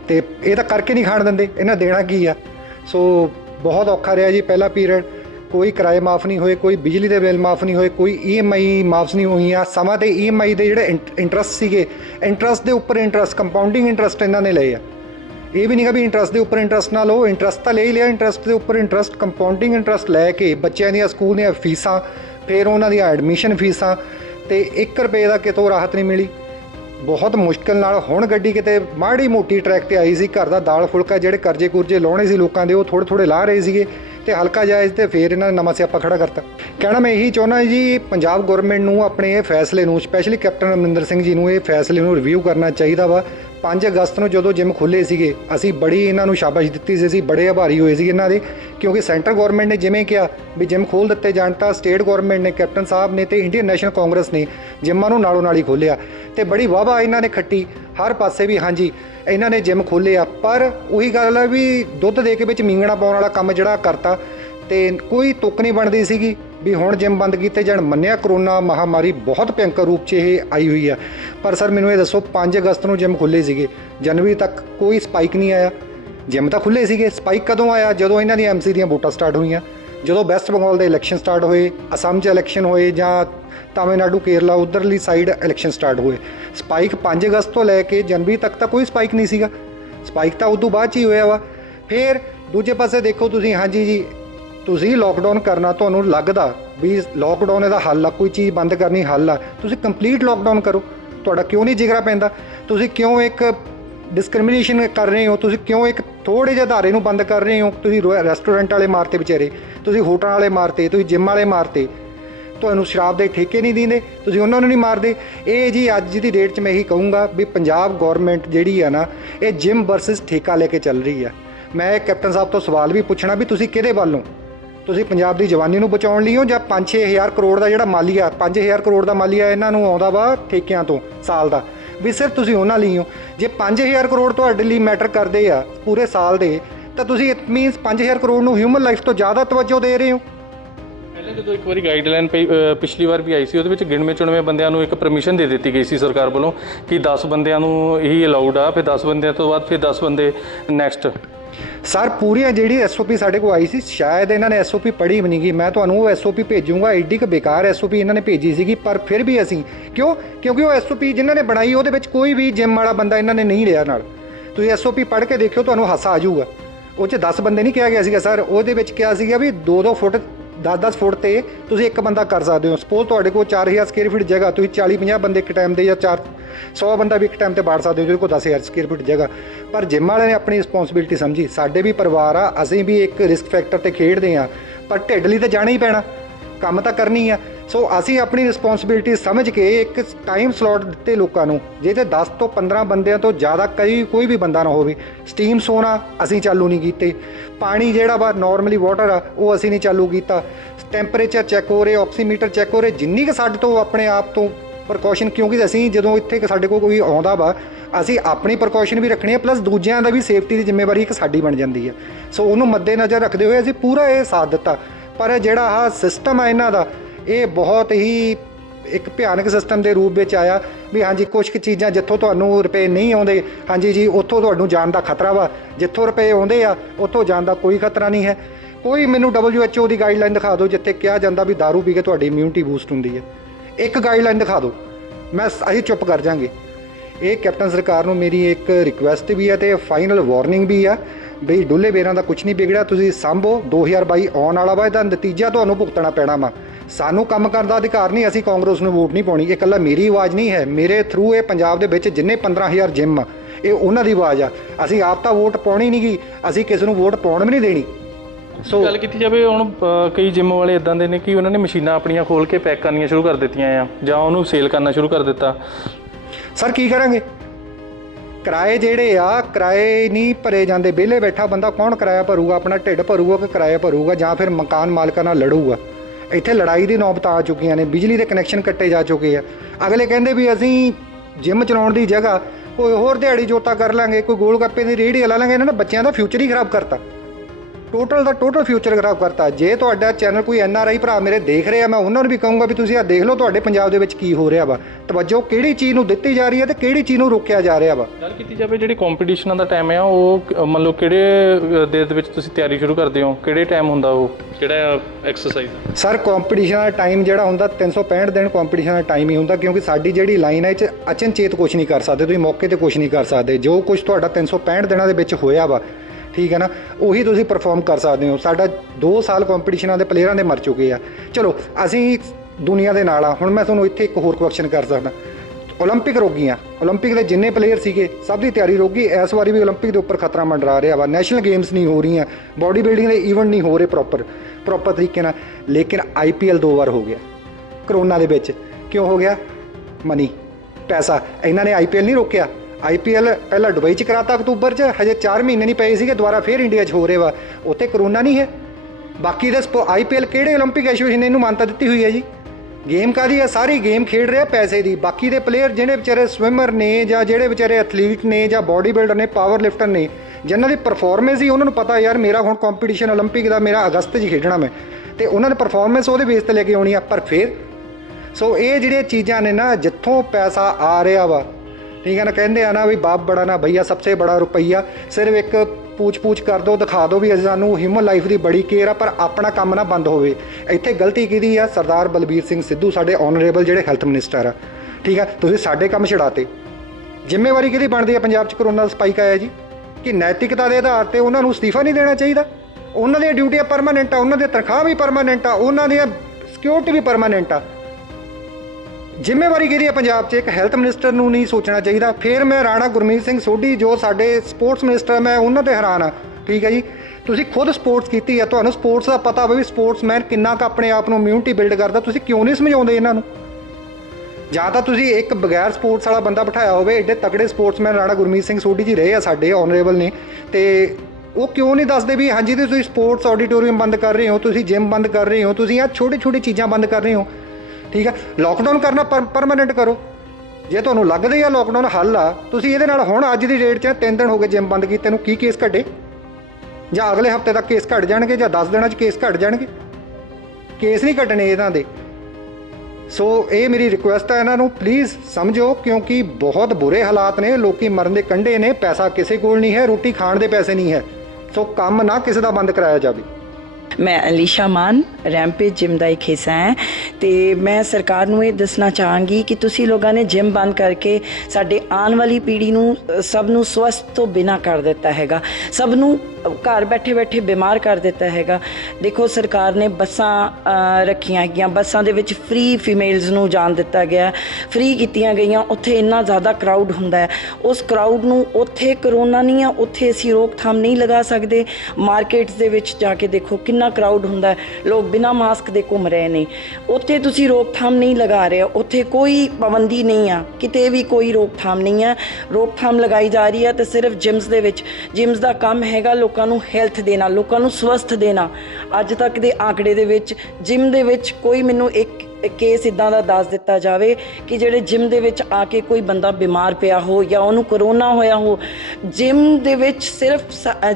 ਤੇ ਇਹ ਤਾਂ ਕਰਕੇ ਨਹੀਂ ਖਾਣ ਦਿੰਦੇ। ਇਹਨਾਂ ਦੇਣਾ ਕੀ ਆ? ਸੋ ਬਹੁਤ ਔਖਾ ਰਿਹਾ ਜੀ ਪਹਿਲਾ ਪੀਰੀਅਡ। ਕੋਈ ਕਿਰਾਏ ਮਾਫ ਨਹੀਂ ਹੋਏ, ਕੋਈ ਬਿਜਲੀ ਦੇ ਬਿੱਲ ਮਾਫ ਨਹੀਂ ਹੋਏ, ਕੋਈ ਈਐਮਆਈ ਮਾਫ ਨਹੀਂ ਹੋਈਆਂ। ਸਮਾਂ ਤੇ ਈਐਮਆਈ ਦੇ ਜਿਹੜੇ ਇੰਟਰਸਟ ਸੀਗੇ ਇੰਟਰਸਟ ਦੇ ਉੱਪਰ ਇੰਟਰਸਟ ਕੰਪਾਊਂਡਿੰਗ ਇੰਟਰਸਟ ਇਹਨਾਂ ਨੇ ਲਏ ਆ। ਇਹ ਵੀ ਨਹੀਂਗਾ ਵੀ ਇੰਟਰਸਟ ਦੇ ਉੱਪਰ ਇੰਟਰਸਟ ਨਾ ਲਓ ਇੰਟਰਸਟ ਤਾਂ ਲੈ ਹੀ ਲਿਆ ਇੰਟਰਸਟ ਦੇ ਉੱਪਰ ਇੰਟਰਸਟ ਕੰਪਾਊਂਡਿੰਗ ਇੰਟਰਸਟ ਲੈ ਕੇ ਬੱਚਿਆਂ ਦੀਆਂ ਸਕੂਲ ਦੀਆਂ ਫੀਸਾਂ, ਫਿਰ ਉਹਨਾਂ ਦੀਆਂ ਐਡਮਿਸ਼ਨ ਫੀਸਾਂ, ਤੇ 1 ਰੁਪਏ ਦਾ ਕਿਤੋਂ ਰਾਹਤ ਨਹੀਂ ਮਿਲੀ। ਬਹੁਤ ਮੁਸ਼ਕਲ ਨਾਲ ਹੁਣ ਗੱਡੀ ਕਿਤੇ ਮਾੜੀ ਮੋਟੀ ਟਰੈਕ ਤੇ ਆਈ ਸੀ, ਘਰ ਦਾ ਦਾਲ ਫੁਲਕਾ ਜਿਹੜੇ ਕਰਜ਼ੇ ਕੁਰਜ਼ੇ ਲਾਉਣੇ ਸੀ ਲੋਕਾਂ ਦੇ, ਉਹ ਥੋੜੇ ਥੋੜੇ ਲਾ ਰਹੇ ਸੀਗੇ। ਤੇ ਹਲਕਾ ਜਾਇਜ਼ ਤੇ ਫੇਰ ਇਹਨਾਂ ਨੇ ਨਵਾਂ ਸਿਆਪਾ ਖੜਾ ਕਰਤਾ। ਕਹਿਣਾ ਮੈਂ ਇਹੀ ਚਾਹੁੰਦਾ ਜੀ, ਪੰਜਾਬ ਗਵਰਨਮੈਂਟ ਨੂੰ ਆਪਣੇ ਇਹ ਫੈਸਲੇ ਨੂੰ ਸਪੈਸ਼ਲੀ ਕੈਪਟਨ ਅਮਰਿੰਦਰ ਸਿੰਘ ਜੀ ਨੂੰ ਇਹ ਫੈਸਲੇ ਨੂੰ ਰਿਵਿਊ ਕਰਨਾ ਚਾਹੀਦਾ ਵਾ। 5 ਅਗਸਤ ਨੂੰ ਜਦੋਂ ਜਿਮ ਖੁੱਲੇ ਸੀਗੇ, ਅਸੀਂ ਬੜੀ ਇਹਨਾਂ ਨੂੰ ਸ਼ਾਬਾਸ਼ ਦਿੱਤੀ ਸੀ, ਅਸੀਂ ਬੜੇ ਆਭਾਰੀ ਹੋਏ ਸੀ ਇਹਨਾਂ ਦੇ, ਕਿਉਂਕਿ ਸੈਂਟਰ ਗਵਰਨਮੈਂਟ ਨੇ ਜਿਵੇਂ ਕਿਹਾ ਵੀ ਜਿਮ ਖੋਲ ਦਿੱਤੇ ਜਾਣ ਤਾਂ ਸਟੇਟ ਗਵਰਨਮੈਂਟ ਨੇ ਕੈਪਟਨ ਸਾਹਿਬ ਨੇ ਤੇ ਇੰਡੀਅਨ ਨੈਸ਼ਨਲ ਕਾਂਗਰਸ ਨੇ ਜਿਮਾਂ ਨੂੰ ਨਾਲੋਂ ਨਾਲ ਹੀ ਖੋਲਿਆ ਤੇ ਬੜੀ ਵਾਹਵਾ ਇਹਨਾਂ ਨੇ ਖੱਟੀ, ਹਰ ਪਾਸੇ ਵੀ ਹਾਂਜੀ, ਇਹਨਾਂ ਨੇ ਜਿਮ ਖੋਲੇ ਆ ਪਰ ਉਹੀ ਗੱਲ ਆ ਵੀ ਦੁੱਧ ਦੇ ਕੇ ਵਿੱਚ ਮੀਂਗਣਾ ਪਾਉਣ ਵਾਲਾ ਕੰਮ ਜਿਹੜਾ ਕਰਤਾ, ਤੇ ਕੋਈ ਤੁੱਕ ਨਹੀਂ ਬਣਦੀ ਸੀਗੀ। ਵੀ ਹੁਣ ਜਿਮ ਬੰਦ ਕੀਤੇ ਜਾਣ, ਮੰਨਿਆ ਕਰੋਨਾ ਮਹਾਮਾਰੀ ਬਹੁਤ ਭਿਅੰਕਰ ਰੂਪ 'ਚ ਇਹ ਆਈ ਹੋਈ ਆ। ਪਰ ਸਰ, ਮੈਨੂੰ ਇਹ ਦੱਸੋ 5 ਅਗਸਤ ਨੂੰ ਜਿਮ ਖੁੱਲੇ ਸੀਗੇ, ਜਨਵਰੀ ਤੱਕ ਕੋਈ ਸਪਾਈਕ ਨਹੀਂ ਆਇਆ। ਜਿਮ ਤਾਂ ਖੁੱਲੇ ਸੀਗੇ, ਸਪਾਈਕ ਕਦੋਂ ਆਇਆ? ਜਦੋਂ ਇਹਨਾਂ ਦੀਆਂ ਐਮਸੀ ਦੀਆਂ ਵੋਟਾਂ ਸਟਾਰਟ ਹੋਈਆਂ। ਜਦੋਂ ਵੈਸਟ ਬੰਗਾਲ ਦੇ ਇਲੈਕਸ਼ਨ ਸਟਾਰਟ ਹੋਏ, ਅਸਮ 'ਚ ਇਲੈਕਸ਼ਨ ਹੋਏ ਜਾਂ ਤਾਮਿਲਨਾਡੂ, ਕੇਰਲਾ, ਉਧਰਲੀ ਸਾਈਡ ਇਲੈਕਸ਼ਨ ਸਟਾਰਟ ਹੋਏ। ਸਪਾਈਕ 5 ਅਗਸਤ ਤੋਂ ਲੈ ਕੇ ਜਨਵਰੀ ਤੱਕ ਤਾਂ ਕੋਈ ਸਪਾਈਕ ਨਹੀਂ ਸੀਗਾ। ਸਪਾਈਕ ਤਾਂ ਉਦੋਂ ਬਾਅਦ 'ਚ ਹੀ ਹੋਇਆ ਵਾ। ਫਿਰ ਦੂਜੇ ਪਾਸੇ ਦੇਖੋ ਤੁਸੀਂ, ਹਾਂਜੀ ਜੀ ਤੁਸੀਂ ਲੋਕਡਾਊਨ ਕਰਨਾ ਤੁਹਾਨੂੰ ਲੱਗਦਾ ਵੀ ਲੋਕਡਾਊਨ ਇਹਦਾ ਹੱਲ ਆ, ਕੋਈ ਚੀਜ਼ ਬੰਦ ਕਰਨੀ ਹੱਲ ਆ, ਤੁਸੀਂ ਕੰਪਲੀਟ ਲੋਕਡਾਊਨ ਕਰੋ। ਤੁਹਾਡਾ ਕਿਉਂ ਨਹੀਂ ਜਿਗਰਾ ਪੈਂਦਾ? ਤੁਸੀਂ ਕਿਉਂ ਇੱਕ ਡਿਸਕ੍ਰਿਮੀਨੇਸ਼ਨ ਕਰ ਰਹੇ ਹੋ? ਤੁਸੀਂ ਕਿਉਂ ਇੱਕ ਥੋੜੇ ਜਿਹੇ ਅਦਾਰੇ ਨੂੰ ਬੰਦ ਕਰ ਰਹੇ ਹੋ? ਤੁਸੀਂ ਰੋ- ਰੈਸਟੋਰੈਂਟ ਵਾਲੇ ਮਾਰਤੇ ਵਿਚਾਰੇ, ਤੁਸੀਂ ਹੋਟਲਾਂ ਵਾਲੇ ਮਾਰਤੇ, ਤੁਸੀਂ ਜਿਮ ਵਾਲੇ ਮਾਰਤੇ। ਤੁਹਾਨੂੰ ਸ਼ਰਾਬ ਦੇ ਠੇਕੇ ਨਹੀਂ ਦਿੰਦੇ, ਤੁਸੀਂ ਉਹਨਾਂ ਨੂੰ ਨਹੀਂ ਮਾਰਦੇ। ਇਹ ਜੀ ਅੱਜ ਦੀ ਡੇਟ 'ਚ ਮੈਂ ਇਹੀ ਕਹੂੰਗਾ ਵੀ ਪੰਜਾਬ ਗਵਰਨਮੈਂਟ ਜਿਹੜੀ ਆ ਨਾ, ਇਹ ਜਿਮ ਵਰਸਸ ਠੇਕਾ ਲੈ ਕੇ ਚੱਲ ਰਹੀ ਆ। ਮੈਂ ਕੈਪਟਨ ਸਾਹਿਬ ਤੋਂ ਸਵਾਲ ਵੀ ਪੁੱਛਣਾ ਵੀ ਤੁਸੀਂ ਕਿਹਦੇ ਵੱਲੋਂ? ਤੁਸੀਂ ਪੰਜਾਬ ਦੀ ਜਵਾਨੀ ਨੂੰ ਬਚਾਉਣ ਲਈ ਹੋ ਜਾਂ 5-6000 ਕਰੋੜ ਦਾ ਜਿਹੜਾ ਮਾਲੀਆ 5000 ਕਰੋੜ ਦਾ ਮਾਲੀਆ ਇਹਨਾਂ ਨੂੰ ਆਉਂਦਾ ਵਾ ਠੇਕਿਆਂ ਤੋਂ ਸਾਲ ਦਾ। ਵੀ ਸਿਰਫ ਤੁਸੀਂ ਉਹਨਾਂ ਲਈ ਹੋ। ਜੇ 5000 ਕਰੋੜ ਤੁਹਾਡੇ ਲਈ ਮੈਟਰ ਕਰਦੇ ਆ ਪੂਰੇ ਸਾਲ ਦੇ, ਤਾਂ ਤੁਸੀਂ ਇਟ ਮੀਨਸ 5000 ਕਰੋੜ ਨੂੰ ਹਿਊਮਨ ਲਾਈਫ ਤੋਂ ਜ਼ਿਆਦਾ ਤਵੱਜੋ ਦੇ ਰਹੇ ਹੋ। ਜਦੋਂ ਇੱਕ ਵਾਰੀ ਗਾਈਡਲਾਈਨ ਪਿਛਲੀ ਵਾਰ ਵੀ ਆਈ ਸੀ, ਉਹਦੇ ਵਿੱਚ ਗਿਣਵੇਂ ਚੁਣਵੇਂ ਬੰਦਿਆਂ ਨੂੰ ਇੱਕ ਪਰਮਿਸ਼ਨ ਦੇ ਦਿੱਤੀ ਗਈ ਸੀ ਸਰਕਾਰ ਵੱਲੋਂ ਕਿ 10 ਬੰਦਿਆਂ ਨੂੰ ਹੀ ਅਲਾਉਡ ਆ, ਫਿਰ 10 ਬੰਦਿਆਂ ਤੋਂ ਬਾਅਦ ਫਿਰ 10 ਬੰਦੇ ਨੈਕਸਟ ਸਰ, ਪੂਰੀਆਂ ਜਿਹੜੀ ਐਸਓਪੀ ਸਾਡੇ ਕੋਲ ਆਈ ਸੀ, ਸ਼ਾਇਦ ਇਹਨਾਂ ਨੇ ਐਸਓਪੀ ਪੜ੍ਹੀ ਵੀ ਨਹੀਂ ਗੀ। ਮੈਂ ਤੁਹਾਨੂੰ ਉਹ ਐਸਓਪੀ ਭੇਜੂੰਗਾ, ਐਡੀ ਕੁ ਬੇਕਾਰ ਐਸਓਪੀ ਇਹਨਾਂ ਨੇ ਭੇਜੀ ਸੀਗੀ, ਪਰ ਫਿਰ ਵੀ ਅਸੀਂ, ਕਿਉਂ? ਕਿਉਂਕਿ ਉਹ ਐਸਓਪੀ ਜਿਨ੍ਹਾਂ ਨੇ ਬਣਾਈ, ਉਹਦੇ ਵਿੱਚ ਕੋਈ ਵੀ ਜਿਮ ਵਾਲਾ ਬੰਦਾ ਇਹਨਾਂ ਨੇ ਨਹੀਂ ਲਿਆ ਨਾਲ। ਤੁਸੀਂ ਐਸਓਪੀ ਪੜ੍ਹ ਕੇ ਦੇਖਿਓ, ਤੁਹਾਨੂੰ ਹਾਸਾ ਆ ਜਾਊਗਾ। ਉਹ 'ਚ 10 ਬੰਦੇ ਨਹੀਂ ਕਿਹਾ ਗਿਆ ਸੀਗਾ, ਸਰ। ਉਹਦੇ ਵਿੱਚ ਕਿਹਾ ਸੀਗਾ ਵੀ 2-2 ਫੁੱਟ 10-10 ਫੁੱਟ ਤੇ ਤੁਸੀਂ ਇੱਕ ਬੰਦਾ ਕਰ ਸਕਦੇ ਹੋ। ਸਪੋਜ਼ ਤੁਹਾਡੇ ਕੋਲ 4000 ਸਕੁਅਰ ਫੀਟ ਜਗ੍ਹਾ, ਤੁਸੀਂ 40-50 ਬੰਦੇ ਇੱਕ ਟਾਈਮ 'ਤੇ ਜਾਂ 4 100 ਬੰਦਾ ਵੀ ਇੱਕ ਟਾਈਮ ਤੇ ਬਾੜ ਸਕਦੇ ਹੋ, ਜਿਹਦੇ ਕੋਲ 10000 ਸਕੁਅਰ ਫੀਟ ਜਗ੍ਹਾ। ਪਰ ਜਿਮ ਵਾਲਿਆਂ ਨੇ ਆਪਣੀ ਰਿਸਪੌਂਸਿਬਿਲਟੀ ਸਮਝੀ। ਸਾਡੇ ਵੀ ਪਰਿਵਾਰ ਆ, ਅਸੀਂ ਵੀ ਇੱਕ ਰਿਸਕ ਫੈਕਟਰ ਤੇ ਖੇਡਦੇ ਆ। ਪਰ ਢਿੱਡ ਲਈ ਤਾਂ ਜਾਣਾ ਹੀ ਪੈਣਾ। ਕੰਮ ਤਾਂ ਕਰਨੀ ਆ। ਸੋ ਅਸੀਂ ਆਪਣੀ ਰਿਸਪੌਂਸਿਬਿਲਟੀ ਸਮਝ ਕੇ ਇੱਕ ਟਾਈਮ ਸਲੋਟ ਦਿੱਤੇ ਲੋਕਾਂ ਨੂੰ, ਜਿਹਦੇ 10 ਤੋਂ 15 ਬੰਦਿਆਂ ਤੋਂ ਜ਼ਿਆਦਾ ਕਈ, ਕੋਈ ਵੀ ਬੰਦਾ ਨਾ ਹੋਵੇ। ਸਟੀਮ ਸੋਨਾ ਅਸੀਂ ਚਾਲੂ ਨਹੀਂ ਕੀਤੇ। ਪਾਣੀ ਜਿਹੜਾ ਵਾ ਨਾਰਮਲੀ ਵਾਟਰ ਆ, ਉਹ ਅਸੀਂ ਨਹੀਂ ਚਾਲੂ ਕੀਤਾ। ਟੈਂਪਰੇਚਰ ਚੈੱਕ ਹੋ ਰਹੇ ਆਕਸੀਮੀਟਰ ਚੈੱਕ ਹੋ ਰਹੇ, ਜਿੰਨੀ ਕਿ ਸਾਡੇ ਤੋਂ ਆਪਣੇ ਆਪ ਤੋਂ ਪ੍ਰੀਕਾਸ਼ਨ ਕਿਉਂਕਿ ਅਸੀਂ ਜਦੋਂ ਇੱਥੇ ਸਾਡੇ ਕੋਲ ਕੋਈ ਆਉਂਦਾ ਵਾ, ਅਸੀਂ ਆਪਣੀ ਪ੍ਰੀਕਾਸ਼ਨ ਵੀ ਰੱਖਣੀ ਹੈ ਪਲੱਸ ਦੂਜਿਆਂ ਦਾ ਵੀ ਸੇਫਟੀ ਦੀ ਜ਼ਿੰਮੇਵਾਰੀ ਇੱਕ ਸਾਡੀ ਬਣ ਜਾਂਦੀ ਹੈ। ਸੋ ਉਹਨੂੰ ਮੱਦੇਨਜ਼ਰ ਰੱਖਦੇ ਹੋਏ ਅਸੀਂ ਪੂਰਾ ਇਹ ਸਾਥ ਦਿੱਤਾ। ਪਰ ਜਿਹੜਾ ਆ ਸਿਸਟਮ ਆ ਇਹਨਾਂ ਦਾ ਇਹ ਬਹੁਤ ਹੀ ਇੱਕ ਭਿਆਨਕ ਸਿਸਟਮ ਦੇ ਰੂਪ ਵਿੱਚ ਆਇਆ ਵੀ ਹਾਂਜੀ ਕੁਝ ਕੁ ਚੀਜ਼ਾਂ ਜਿੱਥੋਂ ਤੁਹਾਨੂੰ ਰੁਪਏ ਨਹੀਂ ਆਉਂਦੇ, ਹਾਂਜੀ ਜੀ, ਉੱਥੋਂ ਤੁਹਾਨੂੰ ਜਾਣ ਦਾ ਖਤਰਾ ਵਾ। ਜਿੱਥੋਂ ਰੁਪਏ ਆਉਂਦੇ ਆ, ਉੱਥੋਂ ਜਾਣ ਦਾ ਕੋਈ ਖਤਰਾ ਨਹੀਂ ਹੈ। ਕੋਈ ਮੈਨੂੰ WHO ਦੀ ਗਾਈਡਲਾਈਨ ਦਿਖਾ ਦਿਓ, ਜਿੱਥੇ ਕਿਹਾ ਜਾਂਦਾ ਵੀ दारू ਪੀ ਕੇ ਤੁਹਾਡੀ ਇਮਿਊਨਿਟੀ ਬੂਸਟ ਹੁੰਦੀ ਹੈ। ਇੱਕ ਗਾਈਡਲਾਈਨ ਦਿਖਾ ਦਿਓ। ਮੈਂ ਅਸੀਂ ਚੁੱਪ ਕਰ ਜਾਾਂਗੇ। ਇਹ ਕੈਪਟਨ ਸਰਕਾਰ ਨੂੰ ਮੇਰੀ ਇੱਕ ਰਿਕੁਐਸਟ ਵੀ ਹੈ ਤੇ ਫਾਈਨਲ ਵਾਰਨਿੰਗ ਵੀ ਆ ਬਈ ਡੁੱਲੇ ਬੇਰਾਂ ਦਾ ਕੁਝ ਨਹੀਂ ਵਿਗੜਿਆ। ਤੁਸੀਂ ਸੰਭੋ 2022 ਆਉਣ ਵਾਲਾ ਵਾ, ਇਹਦਾ ਨਤੀਜਾ ਤੁਹਾਨੂੰ ਭੁਗਤਣਾ ਪੈਣਾ ਵਾ। ਸਾਨੂੰ ਕੰਮ ਕਰਨ ਦਾ ਅਧਿਕਾਰ ਨਹੀਂ ਅਸੀਂ ਕਾਂਗਰਸ ਨੂੰ ਵੋਟ ਨਹੀਂ ਪਾਉਣੀ। ਇਹ ਇਕੱਲਾ ਮੇਰੀ ਆਵਾਜ਼ ਨਹੀਂ ਹੈ। ਮੇਰੇ ਥਰੂ ਇਹ ਪੰਜਾਬ ਦੇ ਵਿੱਚ ਜਿੰਨੇ 15000 ਜਿਮ ਇਹ ਉਹਨਾਂ ਦੀ ਆਵਾਜ਼ ਆ। ਅਸੀਂ ਆਪ ਤਾਂ ਵੋਟ ਪਾਉਣੀ ਨਹੀਂ ਗੀ। ਅਸੀਂ ਕਿਸੇ ਨੂੰ ਵੋਟ ਪਾਉਣ ਵੀ ਨਹੀਂ ਦੇਣੀ। ਸੋ ਗੱਲ ਕੀਤੀ ਜਾਵੇ ਹੁਣ ਕਈ ਜਿਮ ਵਾਲੇ ਇਦਾਂ ਦੇ ਨੇ ਕਿ ਉਹਨਾਂ ਨੇ ਮਸ਼ੀਨਾਂ ਆਪਣੀਆਂ ਖੋਲ ਕੇ ਪੈਕ ਕਰਨੀਆਂ ਸ਼ੁਰੂ ਕਰ ਦਿੱਤੀਆਂ ਆ ਜਾਂ ਉਹਨੂੰ ਸੇਲ ਕਰਨਾ ਸ਼ੁਰੂ ਕਰ ਦਿੱਤਾ। ਸਰ ਕੀ ਕਰਾਂਗੇ? ਕਿਰਾਏ ਜਿਹੜੇ ਆ ਕਿਰਾਏ ਨਹੀਂ ਭਰੇ ਜਾਂਦੇ। ਵਿਹਲੇ ਬੈਠਾ ਬੰਦਾ ਕੌਣ ਕਿਰਾਇਆ ਭਰੂਗਾ? ਆਪਣਾ ਢਿੱਡ ਭਰੂਗਾ ਕਿ ਕਿਰਾਇਆ ਭਰੂਗਾ? ਜਾਂ ਫਿਰ ਮਕਾਨ ਮਾਲਕਾਂ ਨਾਲ ਲੜੂਗਾ? ਇੱਥੇ ਲੜਾਈ ਦੀ ਨੌਬਤ ਆ ਚੁੱਕੀਆਂ ਨੇ, ਬਿਜਲੀ ਦੇ ਕਨੈਕਸ਼ਨ ਕੱਟੇ ਜਾ ਚੁੱਕੇ ਆ। ਅਗਲੇ ਕਹਿੰਦੇ ਵੀ ਅਸੀਂ ਜਿਮ ਚਲਾਉਣ ਦੀ ਜਗ੍ਹਾ ਕੋਈ ਹੋਰ ਦਿਹਾੜੀ ਜੋਤਾ ਕਰ ਲਾਂਗੇ, ਕੋਈ ਗੋਲ ਗੱਪੇ ਦੀ ਰੇਹੜੀ ਲਾ ਲਾਂਗੇ, ਇਹਨਾਂ ਨੇ ਬੱਚਿਆਂ ਦਾ ਫਿਊਚਰ ਹੀ ਖਰਾਬ ਕਰਤਾ। ਟੋਟਲ ਦਾ ਟੋਟਲ ਫਿਊਚਰ ਖਰਾਬ ਕਰਤਾ। ਜੇ ਤੁਹਾਡਾ ਚੈਨਲ ਕੋਈ ਐਨ ਆਰ ਆਈ ਭਰਾ ਮੇਰੇ ਦੇਖ ਰਹੇ ਮੈਂ ਉਹਨਾਂ ਨੂੰ ਵੀ ਕਹੂੰਗਾ ਵੀ ਤੁਸੀਂ ਆ ਦੇਖ ਲਓ ਤੁਹਾਡੇ ਪੰਜਾਬ ਦੇ ਵਿੱਚ ਕੀ ਹੋ ਰਿਹਾ ਵਾ। ਤਵੱਜੋ ਕਿਹੜੀ ਚੀਜ਼ ਨੂੰ ਦਿੱਤੀ ਜਾ ਰਹੀ ਹੈ ਤੇ ਕਿਹੜੀ ਚੀਜ਼ ਨੂੰ ਰੋਕਿਆ ਜਾ ਰਿਹਾ ਵਾ? ਗੱਲ ਕੀਤੀ ਜਾਵੇ ਜਿਹੜੀ ਕੰਪੀਟੀਸ਼ਨਾਂ ਦਾ ਟਾਈਮ ਆ ਉਹ ਮੰਨ ਲਓ ਕਿਹੜੇ ਅ, ਦੇ ਦੇ ਵਿੱਚ ਤੁਸੀਂ ਤਿਆਰੀ ਸ਼ੁਰੂ ਕਰਦੇ ਹੋ? ਕਿਹੜੇ ਟਾਈਮ ਹੁੰਦਾ ਉਹ? ਕਿਹੜਾ ਐਕਸਰਸਾਈਜ਼ ਸਰ ਕੰਪੀਟੀਸ਼ਨ ਦਾ ਟਾਈਮ ਜਿਹੜਾ ਹੁੰਦਾ 365 ਦਿਨ ਕੰਪੀਟੀਸ਼ਨ ਦਾ ਟਾਈਮ ਹੀ ਹੁੰਦਾ ਕਿਉਂਕਿ ਸਾਡੀ ਜਿਹੜੀ ਲਾਈਨ ਹੈ ਇਹ 'ਚ ਅਚਨਚੇਤ ਕੁਝ ਨਹੀਂ ਕਰ ਸਕਦੇ ਤੁਸੀਂ ਮੌਕੇ ਤੇ ਕੁਝ ਨਹੀਂ ਕਰ ਸਕਦੇ। ਜੋ ਕੁਝ ਤੁਹਾਡਾ 365 ਦਿਨਾਂ ਦੇ ਵਿੱਚ ਹੋਇਆ ਵਾ ਠੀਕ ਹੈ ਨਾ ਉਹੀ ਤੁਸੀਂ ਪਰਫਾਰਮ ਕਰ ਸਕਦੇ ਹੋ ਸਾਡਾ 2 ਸਾਲ ਕੰਪੀਟੀਸ਼ਨਾਂ ਦੇ ਪਲੇਅਰਾਂ ਦੇ ਮਰ ਚੁੱਕੇ ਆ ਚਲੋ ਅਸੀਂ ਦੁਨੀਆ ਦੇ ਨਾਲ ਆ ਹੁਣ ਮੈਂ ਤੁਹਾਨੂੰ ਇੱਥੇ ਇੱਕ ਹੋਰ ਕੁਐਸਚਨ ਕਰ ਸਕਦਾ 올림픽 ਰੋਗੀਆਂ 올림픽 ਦੇ ਜਿੰਨੇ ਪਲੇਅਰ ਸੀਗੇ ਸਭ ਦੀ ਤਿਆਰੀ ਰੋਗੀ ਇਸ ਵਾਰੀ ਵੀ 올림픽 ਦੇ ਉੱਪਰ ਖਤਰਾ ਮੰਡਰਾ ਰਿਹਾ ਵਾ ਨੈਸ਼ਨਲ ਗੇਮਸ ਨਹੀਂ ਹੋ ਰਹੀਆਂ ਬਾਡੀ ਬਿਲਡਿੰਗ ਦੇ ਇਵੈਂਟ ਨਹੀਂ ਹੋ ਰਹੇ ਪ੍ਰੋਪਰ ਪ੍ਰੋਪਰ ਤਰੀਕੇ ਨਾਲ ਲੇਕਿਨ ਆਈਪੀਐਲ ਦੋ ਵਾਰ ਹੋ ਗਿਆ ਕਰੋਨਾ ਦੇ ਵਿੱਚ ਕਿਉਂ ਹੋ ਗਿਆ ਮਨੀ ਪੈਸਾ ਇਹਨਾਂ ਨੇ ਆਈਪੀਐਲ ਨਹੀਂ ਰੋਕਿਆ ਆਈਪੀਐਲ ਪਹਿਲਾਂ ਦੁਬਈ ਚ ਕਰਾਤਾ ਅਕਤੂਬਰ ਚ ਹਜੇ 4 ਮਹੀਨੇ ਨਹੀਂ ਪਏ ਸੀਗੇ ਦੁਬਾਰਾ ਫੇਰ ਇੰਡੀਆ 'ਚ ਹੋ ਰਹੇ ਵਾ ਉੱਥੇ ਕਰੋਨਾ ਨਹੀਂ ਹੈ ਬਾਕੀ ਦੇ ਆਈਪੀਐਲ ਕਿਹੜੇ 올림픽 ਐਸੋਸੀਏਸ਼ਨ ਨੇ ਇਹਨੂੰ ਮਾਨਤਾ ਦਿੱਤੀ ਹੋਈ ਹੈ ਜੀ ਗੇਮ ਕਾਦੀ ਹੈ ਸਾਰੀ ਗੇਮ ਖੇਡ ਰਿਹਾ ਪੈਸੇ ਦੀ ਬਾਕੀ ਦੇ ਪਲੇਅਰ ਜਿਹੜੇ ਵਿਚਾਰੇ ਸਵਿਮਰ ਨੇ ਜਾਂ ਜਿਹੜੇ ਵਿਚਾਰੇ ਐਥਲੀਟ ਨੇ ਜਾਂ ਬਾਡੀ ਬਿਲਡਰ ਨੇ ਪਾਵਰ ਲਿਫਟਰ ਨੇ ਜਿਨ੍ਹਾਂ ਦੀ ਪਰਫਾਰਮੈਂਸ ਹੀ ਉਹਨਾਂ ਨੂੰ ਪਤਾ ਯਾਰ ਮੇਰਾ ਹੁਣ ਕੰਪੀਟੀਸ਼ਨ 올림픽 ਦਾ ਮੇਰਾ ਅਗਸਤ 'ਚ ਹੀ ਖੇਡਣਾ ਮੈਂ ਤੇ ਉਹਨਾਂ ਦੀ ਪਰਫਾਰਮੈਂਸ ਉਹਦੇ ਬੇਸ ਤੇ ਲੈ ਕੇ ਆਉਣੀ ਆ ਪਰ ਫਿਰ ਸੋ ਇਹ ਜਿਹੜੀਆਂ ਚੀਜ਼ਾਂ ਨੇ ਨਾ ਜਿੱਥੋਂ ਪੈਸਾ ਆ ਰਿਹਾ ਵਾ ਠੀਕ ਹੈ ਨਾ, ਕਹਿੰਦੇ ਆ ਨਾ ਵੀ ਬਾਪ ਬੜਾ ਨਾ ਭਈਆ ਸਭ ਤੋਂ ਬੜਾ ਰੁਪਈਆ। ਸਿਰਫ ਇੱਕ ਪੂਛ-ਪੂਛ ਕਰ ਦੋ, ਦਿਖਾ ਦਿਓ ਵੀ ਅਸੀਂ ਸਾਨੂੰ ਹਿਊਮਨ ਲਾਈਫ ਦੀ ਬੜੀ ਕੇਅਰ ਆ, ਪਰ ਆਪਣਾ ਕੰਮ ਨਾ ਬੰਦ ਹੋਵੇ। ਇੱਥੇ ਗਲਤੀ ਕਿਹਦੀ ਆ? ਸਰਦਾਰ ਬਲਬੀਰ ਸਿੰਘ ਸਿੱਧੂ, ਸਾਡੇ ਆਨਰੇਬਲ ਜਿਹੜੇ ਹੈਲਥ ਮਿਨਿਸਟਰ ਆ। ਠੀਕ ਆ ਤੁਸੀਂ ਸਾਡੇ ਕੰਮ ਛਡਾਤੇ ਜ਼ਿੰਮੇਵਾਰੀ ਕਿਹਦੀ ਬਣਦੀ ਆ ਪੰਜਾਬ 'ਚ ਕਰੋਨਾ ਦਾ ਸਪਾਈਕ ਆਇਆ ਜੀ? ਕਿ ਨੈਤਿਕਤਾ ਦੇ ਆਧਾਰ ਤੇ ਉਹਨਾਂ ਨੂੰ ਅਸਤੀਫਾ ਨਹੀਂ ਦੇਣਾ ਚਾਹੀਦਾ? ਉਹਨਾਂ ਦੀਆਂ ਡਿਊਟੀਆਂ ਪਰਮਾਨੈਂਟ ਆ, ਉਹਨਾਂ ਦੀ ਤਨਖਾਹ ਵੀ ਪਰਮਾਨੈਂਟ ਆ, ਉਹਨਾਂ ਦੀਆਂ ਸਿਕਿਉਰਿਟੀ ਵੀ ਪਰਮਾਨੈਂਟ ਆ। ਜ਼ਿੰਮੇਵਾਰੀ ਕਿਹਦੀ ਹੈ? ਪੰਜਾਬ 'ਚ ਇੱਕ ਹੈਲਥ ਮਿਨਿਸਟਰ ਨੂੰ ਨਹੀਂ ਸੋਚਣਾ ਚਾਹੀਦਾ। ਫਿਰ ਮੈਂ ਰਾਣਾ ਗੁਰਮੀਤ ਸਿੰਘ ਸੋਢੀ, ਜੋ ਸਾਡੇ ਸਪੋਰਟਸ ਮਿਨਿਸਟਰ ਮੈਂ ਉਹਨਾਂ ਤੇ ਹੈਰਾਨ ਆ ਠੀਕ ਹੈ ਜੀ? ਤੁਸੀਂ ਖੁਦ ਸਪੋਰਟਸ ਕੀਤੀ ਹੈ। ਤੁਹਾਨੂੰ ਸਪੋਰਟਸ ਦਾ ਪਤਾ ਹੋਵੇ ਵੀ ਸਪੋਰਟਸਮੈਨ ਕਿੰਨਾ ਕੁ ਆਪਣੇ ਆਪ ਨੂੰ ਇਮਿਊਨਿਟੀ ਬਿਲਡ ਕਰਦਾ। ਤੁਸੀਂ ਕਿਉਂ ਨਹੀਂ ਸਮਝਾਉਂਦੇ ਇਹਨਾਂ ਨੂੰ? ਜਾਂ ਤਾਂ ਤੁਸੀਂ ਇੱਕ ਬਗੈਰ ਸਪੋਰਟਸ ਵਾਲਾ ਬੰਦਾ ਬਿਠਾਇਆ ਹੋਵੇ ਐਡੇ ਤਕੜੇ ਸਪੋਰਟਸਮੈਨ ਰਾਣਾ ਗੁਰਮੀਤ ਸਿੰਘ ਸੋਢੀ ਜੀ ਰਹੇ ਆ ਸਾਡੇ ਆਨਰੇਬਲ ਨੇ। ਤੇ ਉਹ ਕਿਉਂ ਨਹੀਂ ਦੱਸਦੇ ਵੀ ਹਾਂਜੀ, ਤੁਸੀਂ ਸਪੋਰਟਸ ਆਡੀਟੋਰੀਅਮ ਬੰਦ ਕਰ ਰਹੇ ਹੋ, ਤੁਸੀਂ ਜਿਮ ਬੰਦ ਕਰ ਰਹੇ ਹੋ, ਤੁਸੀਂ ਆ ਛੋਟੀ ਛੋਟੀ ਚੀਜ਼ਾਂ ਬੰਦ ਕਰ ਰਹੇ ਹੋ। ਠੀਕ ਹੈ ਲਾਕਡਾਊਨ ਕਰਨਾ ਪਰਮਾਨੈਂਟ ਕਰੋ। ਜੇ ਤੁਹਾਨੂੰ ਲੱਗਦਾ ਹੀ ਆ ਲਾਕਡਾਊਨ ਹੱਲ ਆ, ਤੁਸੀਂ ਇਹਦੇ ਨਾਲ ਹੁਣ ਅੱਜ ਦੀ ਡੇਟ 'ਚ 3 ਦਿਨ ਹੋ ਗਏ ਜਿਮ ਬੰਦ ਕੀਤੇ ਨੂੰ, ਕੀ ਕੇਸ ਘਟੇ? ਜਾਂ ਅਗਲੇ ਹਫ਼ਤੇ ਤੱਕ ਕੇਸ ਘਟ ਜਾਣਗੇ ਜਾਂ 10 ਦਿਨਾਂ 'ਚ ਕੇਸ ਘਟ ਜਾਣਗੇ? ਕੇਸ ਨਹੀਂ ਘਟਣੇ ਇਹਨਾਂ ਦੇ। ਸੋ ਇਹ ਮੇਰੀ ਰਿਕੁਐਸਟ ਹੈ ਇਹਨਾਂ ਨੂੰ ਪਲੀਜ਼ ਸਮਝੋ, ਕਿਉਂਕਿ ਬਹੁਤ ਬੁਰੇ ਹਾਲਾਤ ਨੇ, ਲੋਕੀ ਮਰਨ ਦੇ ਕੰਢੇ ਨੇ, ਪੈਸਾ ਕਿਸੇ ਕੋਲ ਨਹੀਂ ਹੈ, ਰੋਟੀ ਖਾਣ ਦੇ ਪੈਸੇ ਨਹੀਂ ਹੈ। ਸੋ ਕੰਮ ਨਾ ਕਿਸੇ ਦਾ ਬੰਦ ਕਰਾਇਆ ਜਾਵੇ। ਮੈਂ ਅਲੀਸ਼ਾ ਮਾਨ, ਰੈਂਪੇਜ ਜਿਮ ਦਾ ਇੱਕ ਹਿੱਸਾ ਹੈ ਤੇ ਮੈਂ ਸਰਕਾਰ ਨੂੰ ਇਹ ਦੱਸਣਾ ਚਾਹਾਂਗੀ ਕਿ ਤੁਸੀਂ ਲੋਕਾਂ ਨੇ ਜਿਮ ਬੰਦ ਕਰਕੇ ਸਾਡੇ ਆਉਣ ਵਾਲੀ ਪੀੜ੍ਹੀ ਨੂੰ ਸਭ ਨੂੰ ਸਵਸਥ ਤੋਂ ਬਿਨਾ ਕਰ ਦਿੱਤਾ ਹੈਗਾ। ਸਭ ਨੂੰ ਘਰ ਬੈਠੇ ਬੈਠੇ ਬਿਮਾਰ ਕਰ ਦਿੱਤਾ ਹੈਗਾ। ਦੇਖੋ, ਸਰਕਾਰ ਨੇ ਬੱਸਾਂ ਰੱਖੀਆਂ ਹੈਗੀਆਂ। ਬੱਸਾਂ ਦੇ ਵਿੱਚ ਫ੍ਰੀ ਫੀਮੇਲਸ ਨੂੰ ਜਾਣ ਦਿੱਤਾ ਗਿਆ। ਫ੍ਰੀ ਕੀਤੀਆਂ ਗਈਆਂ। ਉੱਥੇ ਇੰਨਾ ਜ਼ਿਆਦਾ ਕਰਾਊਡ ਹੁੰਦਾ ਹੈ। ਉਸ ਕਰਾਊਡ ਨੂੰ ਉੱਥੇ ਕਰੋਨਾ ਨਹੀਂ ਆ, ਉੱਥੇ ਅਸੀਂ ਰੋਕਥਾਮ ਨਹੀਂ ਲਗਾ ਸਕਦੇ। ਮਾਰਕੀਟਸ ਦੇ ਵਿੱਚ ਜਾ ਕੇ ਦੇਖੋ ਕਿੰਨਾ ਕਰਾਊਡ ਹੁੰਦਾ ਹੈ। ਲੋਕ ਬਿਨਾਂ ਮਾਸਕ ਦੇ ਘੁੰਮ ਰਹੇ ਨੇ। ਉੱਥੇ ਤੁਸੀਂ ਰੋਕਥਾਮ ਨਹੀਂ ਲਗਾ ਰਹੇ ਉੱਥੇ ਕੋਈ ਪਾਬੰਦੀ ਨਹੀਂ ਆ। ਕਿਤੇ ਵੀ ਕੋਈ ਰੋਕਥਾਮ ਨਹੀਂ ਹੈ ਰੋਕਥਾਮ ਲਗਾਈ ਜਾ ਰਹੀ ਹੈ ਤੇ ਸਿਰਫ ਜਿਮਸ ਦੇ ਵਿੱਚ। ਜਿਮਸ ਦਾ ਕੰਮ ਹੈਗਾ। ਲੋਕ ਲੋਕਾਂ ਨੂੰ ਹੈਲਥ ਦੇਣਾ, ਲੋਕਾਂ ਨੂੰ ਸਵਸਥ ਦੇਣਾ, ਅੱਜ ਤੱਕ ਦੇ ਆંકੜੇ ਦੇ ਵਿੱਚ ਜਿਮ ਦੇ ਵਿੱਚ ਕੋਈ ਮੈਨੂੰ ਇੱਕ ਕੇਸ ਇਦਾਂ ਦਾ ਦੱਸ ਦਿੱਤਾ ਜਾਵੇ ਕਿ ਜਿਹੜੇ ਜਿਮ ਦੇ ਵਿੱਚ ਆ ਕੇ ਕੋਈ ਬੰਦਾ ਬਿਮਾਰ ਪਿਆ ਹੋ ਜਾਂ ਉਹਨੂੰ ਕਰੋਨਾ ਹੋਇਆ ਹੋ ਜਿਮ ਦੇ ਵਿੱਚ ਸਿਰਫ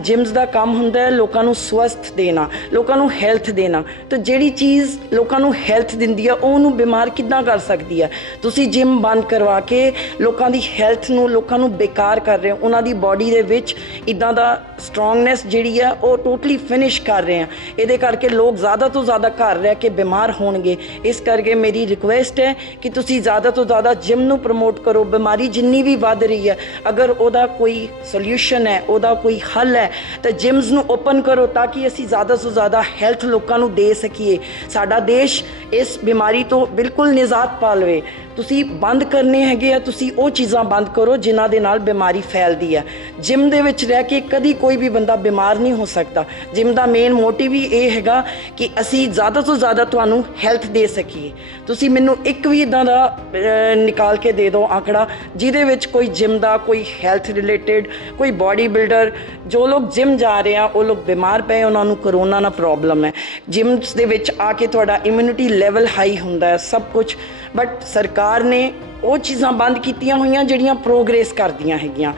ਜਿਮਸ ਦਾ ਕੰਮ ਹੁੰਦਾ ਹੈ ਲੋਕਾਂ ਨੂੰ ਸਵਸਥ ਦੇਣਾ, ਲੋਕਾਂ ਨੂੰ ਹੈਲਥ ਦੇਣਾ। ਤਾਂ ਜਿਹੜੀ ਚੀਜ਼ ਲੋਕਾਂ ਨੂੰ ਹੈਲਥ ਦਿੰਦੀ ਆ, ਉਹ ਉਹਨੂੰ ਬਿਮਾਰ ਕਿੱਦਾਂ ਕਰ ਸਕਦੀ ਆ? ਤੁਸੀਂ ਜਿਮ ਬੰਦ ਕਰਵਾ ਕੇ ਲੋਕਾਂ ਦੀ ਹੈਲਥ ਨੂੰ, ਲੋਕਾਂ ਨੂੰ ਬੇਕਾਰ ਕਰ ਰਹੇ ਹੋ, ਉਹਨਾਂ ਦੀ ਬਾਡੀ ਦੇ ਵਿੱਚ ਇਦਾਂ ਦਾ ਸਟਰੋਂਗਨੈਸ ਜਿਹੜੀ ਆ, ਉਹ ਟੋਟਲੀ ਫਿਨਿਸ਼ ਕਰ ਰਹੇ ਆ। ਇਹਦੇ ਕਰਕੇ ਲੋਕ ਜ਼ਿਆਦਾ ਤੋਂ ਜ਼ਿਆਦਾ ਘਰ ਰਹਿ ਕੇ ਬਿਮਾਰ ਹੋਣਗੇ। ਇਸ ਕਰਕੇ ਮੇਰੀ ਰਿਕੁਐਸਟ ਹੈ ਕਿ ਤੁਸੀਂ ਜ਼ਿਆਦਾ ਤੋਂ ਜ਼ਿਆਦਾ ਜਿਮ ਨੂੰ ਪ੍ਰਮੋਟ ਕਰੋ, ਬਿਮਾਰੀ ਜਿੰਨੀ ਵੀ ਵੱਧ ਰਹੀ ਹੈ, ਅਗਰ ਉਹਦਾ ਕੋਈ ਸੋਲੂਸ਼ਨ ਹੈ, ਉਹਦਾ ਕੋਈ ਹੱਲ ਹੈ, ਤਾਂ ਜਿਮਸ ਨੂੰ ਓਪਨ ਕਰੋ ਤਾਂ ਕਿ ਅਸੀਂ ਜ਼ਿਆਦਾ ਤੋਂ ਜ਼ਿਆਦਾ ਹੈਲਥ ਲੋਕਾਂ ਨੂੰ ਦੇ ਸਕੀਏ। ਸਾਡਾ ਦੇਸ਼ ਇਸ ਬਿਮਾਰੀ ਤੋਂ ਬਿਲਕੁਲ ਨਿਜਾਤ ਪਾ ਲਵੇ ਤੁਸੀਂ ਬੰਦ ਕਰਨੇ ਹੈਗੇ ਆ, ਤੁਸੀਂ ਉਹ ਚੀਜ਼ਾਂ ਬੰਦ ਕਰੋ ਜਿਨ੍ਹਾਂ ਦੇ ਨਾਲ ਬਿਮਾਰੀ ਫੈਲਦੀ ਹੈ ਜਿਮ ਦੇ ਵਿੱਚ ਰਹਿ ਕੇ ਕਦੀ ਕੋਈ ਵੀ ਬੰਦਾ ਬਿਮਾਰ ਨਹੀਂ ਹੋ ਸਕਦਾ। ਜਿਮ ਦਾ ਮੇਨ ਮੋਟਿਵ ਹੀ ਇਹ ਹੈਗਾ ਕਿ ਅਸੀਂ ਜ਼ਿਆਦਾ ਤੋਂ ਜ਼ਿਆਦਾ ਤੁਹਾਨੂੰ ਹੈਲਥ ਦੇ ਸਕੀਏ। ਤੁਸੀਂ ਮੈਨੂੰ ਇੱਕ ਵੀ ਇਦਾਂ ਦਾ ਨਿਕਾਲ ਕੇ ਦੇ ਦਿਓ ਆંકੜਾ ਜਿਹਦੇ ਵਿੱਚ ਕੋਈ ਜਿਮ ਦਾ ਕੋਈ ਹੈਲਥ ਰਿਲੇਟਡ ਕੋਈ ਬਾਡੀ ਬਿਲਡਰ ਜੋ ਲੋਕ ਜਿਮ ਜਾ ਰਹੇ ਆ, ਉਹ ਲੋਕ ਬਿਮਾਰ ਪਏ ਉਹਨਾਂ ਨੂੰ ਕਰੋਨਾ ਨਾਲ ਪ੍ਰੋਬਲਮ ਹੈ। ਜਿਮਸ ਦੇ ਵਿੱਚ ਆ ਕੇ ਤੁਹਾਡਾ ਇਮਿਊਨਿਟੀ ਲੈਵਲ ਹਾਈ ਹੁੰਦਾ ਹੈ, ਸਭ ਕੁਝ ਬਟ ਸਰਕਾਰ ਨੇ ਉਹ ਚੀਜ਼ਾਂ ਬੰਦ ਕੀਤੀਆਂ ਹੋਈਆਂ ਜਿਹੜੀਆਂ ਪ੍ਰੋਗਰੈਸ ਕਰਦੀਆਂ ਹੈਗੀਆਂ।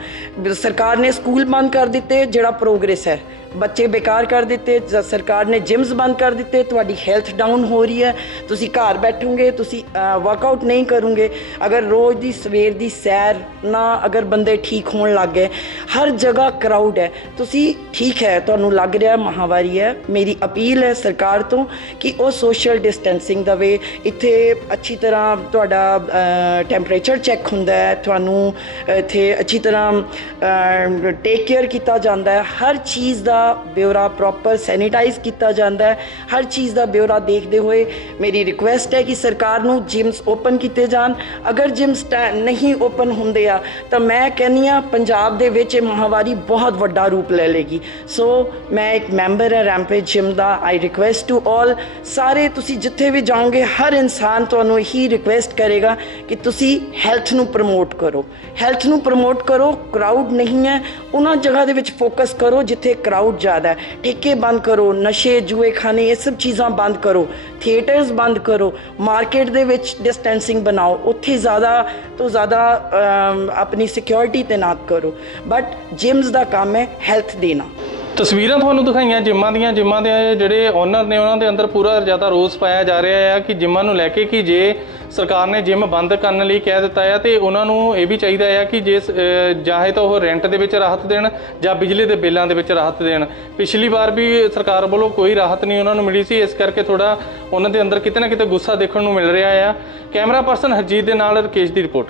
ਸਰਕਾਰ ਨੇ ਸਕੂਲ ਬੰਦ ਕਰ ਦਿੱਤੇ, ਜਿਹੜਾ ਪ੍ਰੋਗਰੈਸ ਹੈ, ਬੱਚੇ ਬੇਕਾਰ ਕਰ ਦਿੱਤੇ, ਜ- ਸਰਕਾਰ ਨੇ ਜਿਮਸ ਬੰਦ ਕਰ ਦਿੱਤੇ, ਤੁਹਾਡੀ ਹੈਲਥ ਡਾਊਨ ਹੋ ਰਹੀ ਹੈ, ਤੁਸੀਂ ਘਰ ਬੈਠੋਗੇ, ਤੁਸੀਂ ਵਰਕਆਊਟ ਨਹੀਂ ਕਰੋਗੇ। ਅਗਰ ਰੋਜ਼ ਦੀ ਸਵੇਰ ਦੀ ਸੈਰ ਨਾ ਅਗਰ ਬੰਦੇ ਠੀਕ ਹੋਣ ਲੱਗ ਗਏ, ਹਰ ਜਗ੍ਹਾ ਕਰਾਊਡ ਹੈ। ਤੁਸੀਂ ਠੀਕ ਹੈ, ਤੁਹਾਨੂੰ ਲੱਗ ਰਿਹਾ ਮਹਾਵਾਰੀ ਹੈ। ਮੇਰੀ ਅਪੀਲ ਹੈ ਸਰਕਾਰ ਤੋਂ ਕਿ ਉਹ ਸੋਸ਼ਲ ਡਿਸਟੈਂਸਿੰਗ ਦਵੇ। ਇੱਥੇ ਅੱਛੀ ਤਰ੍ਹਾਂ ਤੁਹਾਡਾ ਟੈਂਪਰੇਚਰ ਚੈੱਕ ਹੁੰਦਾ ਹੈ, ਤੁਹਾਨੂੰ ਇੱਥੇ ਅੱਛੀ ਤਰ੍ਹਾਂ ਟੇਕ ਕੇਅਰ ਕੀਤਾ ਜਾਂਦਾ ਹੈ। ਹਰ ਚੀਜ਼ ਦਾ ਬਿਉਰਾ ਪ੍ਰੋਪਰ ਸੈਨੀਟਾਈਜ਼ ਕੀਤਾ ਜਾਂਦਾ ਹੈ। ਹਰ ਚੀਜ਼ ਦਾ ਬਿਉਰਾ ਦੇਖਦੇ ਹੋਏ ਮੇਰੀ ਰਿਕੁਐਸਟ ਹੈ ਕਿ ਸਰਕਾਰ ਨੂੰ ਜਿਮਸ ਓਪਨ ਕੀਤੇ ਜਾਣ। ਅਗਰ ਜਿਮਸ ਨਹੀਂ ਓਪਨ ਹੁੰਦੇ ਆ, ਤਾਂ ਮੈਂ ਕਹਿੰਦੀ ਆ ਪੰਜਾਬ ਦੇ ਵਿੱਚ ਇਹ ਮਹਾਵਾਰੀ ਬਹੁਤ ਵੱਡਾ ਰੂਪ ਲੈ ਲੇਗੀ। ਸੋ ਮੈਂ ਇੱਕ ਮੈਂਬਰ ਹੈ ਰੈਂਪੇਜ ਜਿਮ ਦਾ ਆਈ ਰਿਕੁਐਸਟ ਟੂ ਆਲ ਸਾਰੇ ਤੁਸੀਂ ਜਿੱਥੇ ਵੀ ਜਾਓਗੇ, ਹਰ ਇਨਸਾਨ ਤੁਹਾਨੂੰ ਇਹੀ ਰਿਕੁਐਸਟ ਕਰੇਗਾ ਕਿ ਤੁਸੀਂ ਹੈਲਥ ਨੂੰ ਪ੍ਰਮੋਟ ਕਰੋ। ਹੈਲਥ ਨੂੰ ਪ੍ਰਮੋਟ ਕਰੋ ਕਰਾਊਡ ਨਹੀਂ ਹੈ। ਉਹਨਾਂ ਜਗ੍ਹਾ ਦੇ ਵਿੱਚ ਫੋਕਸ ਕਰੋ ਜਿੱਥੇ ਕਰਾਊਡ ਜ਼ਿਆਦਾ ਹੈ। ਠੇਕੇ ਬੰਦ ਕਰੋ, ਨਸ਼ੇ, ਜੂਏ ਖਾਨੇ ਇਹ ਸਭ ਚੀਜ਼ਾਂ ਬੰਦ ਕਰੋ। ਥੀਏਟਰਸ ਬੰਦ ਕਰੋ। ਮਾਰਕੀਟ ਦੇ ਵਿੱਚ ਡਿਸਟੈਂਸਿੰਗ ਬਣਾਓ। ਉੱਥੇ ਜ਼ਿਆਦਾ ਤੋਂ ਜ਼ਿਆਦਾ ਆਪਣੀ ਸਿਕਿਉਰਿਟੀ ਤੈਨਾਤ ਕਰੋ। ਬਟ ਜਿਮਸ ਦਾ ਕੰਮ ਹੈ ਹੈਲਥ ਦੇਣਾ। ਤਸਵੀਰਾਂ ਤੁਹਾਨੂੰ ਦਿਖਾਈਆਂ ਜਿੰਮਾਂ ਦੀਆਂ, ਜਿੰਮਾਂ ਦੇ ਜਿਹੜੇ ਓਨਰ ਨੇ ਉਹਨਾਂ ਦੇ ਅੰਦਰ ਪੂਰਾ ਜ਼ਿਆਦਾ ਰੋਸ ਪਾਇਆ ਜਾ ਰਿਹਾ ਹੈ ਕਿ ਜਿੰਮਾਂ ਨੂੰ ਲੈ ਕੇ ਕਿ ਜੇ ਸਰਕਾਰ ਨੇ ਜਿੰਮ ਬੰਦ ਕਰਨ ਲਈ ਕਹਿ ਦਿੱਤਾ ਹੈ ਤੇ ਉਹਨਾਂ ਨੂੰ ਇਹ ਵੀ ਚਾਹੀਦਾ ਹੈ ਕਿ ਜੇ ਚਾਹੇ ਤਾਂ ਉਹ ਰੈਂਟ ਦੇ ਵਿੱਚ ਰਾਹਤ ਦੇਣ ਜਾਂ ਬਿਜਲੀ ਦੇ ਬਿੱਲਾਂ ਦੇ ਵਿੱਚ ਰਾਹਤ ਦੇਣ। ਪਿਛਲੀ ਵਾਰ ਵੀ ਸਰਕਾਰ ਵੱਲੋਂ ਕੋਈ ਰਾਹਤ ਨਹੀਂ ਉਹਨਾਂ ਨੂੰ ਮਿਲੀ ਸੀ, ਇਸ ਕਰਕੇ ਥੋੜਾ ਉਹਨਾਂ ਦੇ ਅੰਦਰ ਕਿਤੇ ਨਾ ਕਿਤੇ ਗੁੱਸਾ ਦੇਖਣ ਨੂੰ ਮਿਲ ਰਿਹਾ ਹੈ ਕੈਮਰਾ ਪਰਸਨ ਹਰਜੀਤ ਦੇ ਨਾਲ ਰਕੇਸ਼ ਦੀ ਰਿਪੋਰਟ।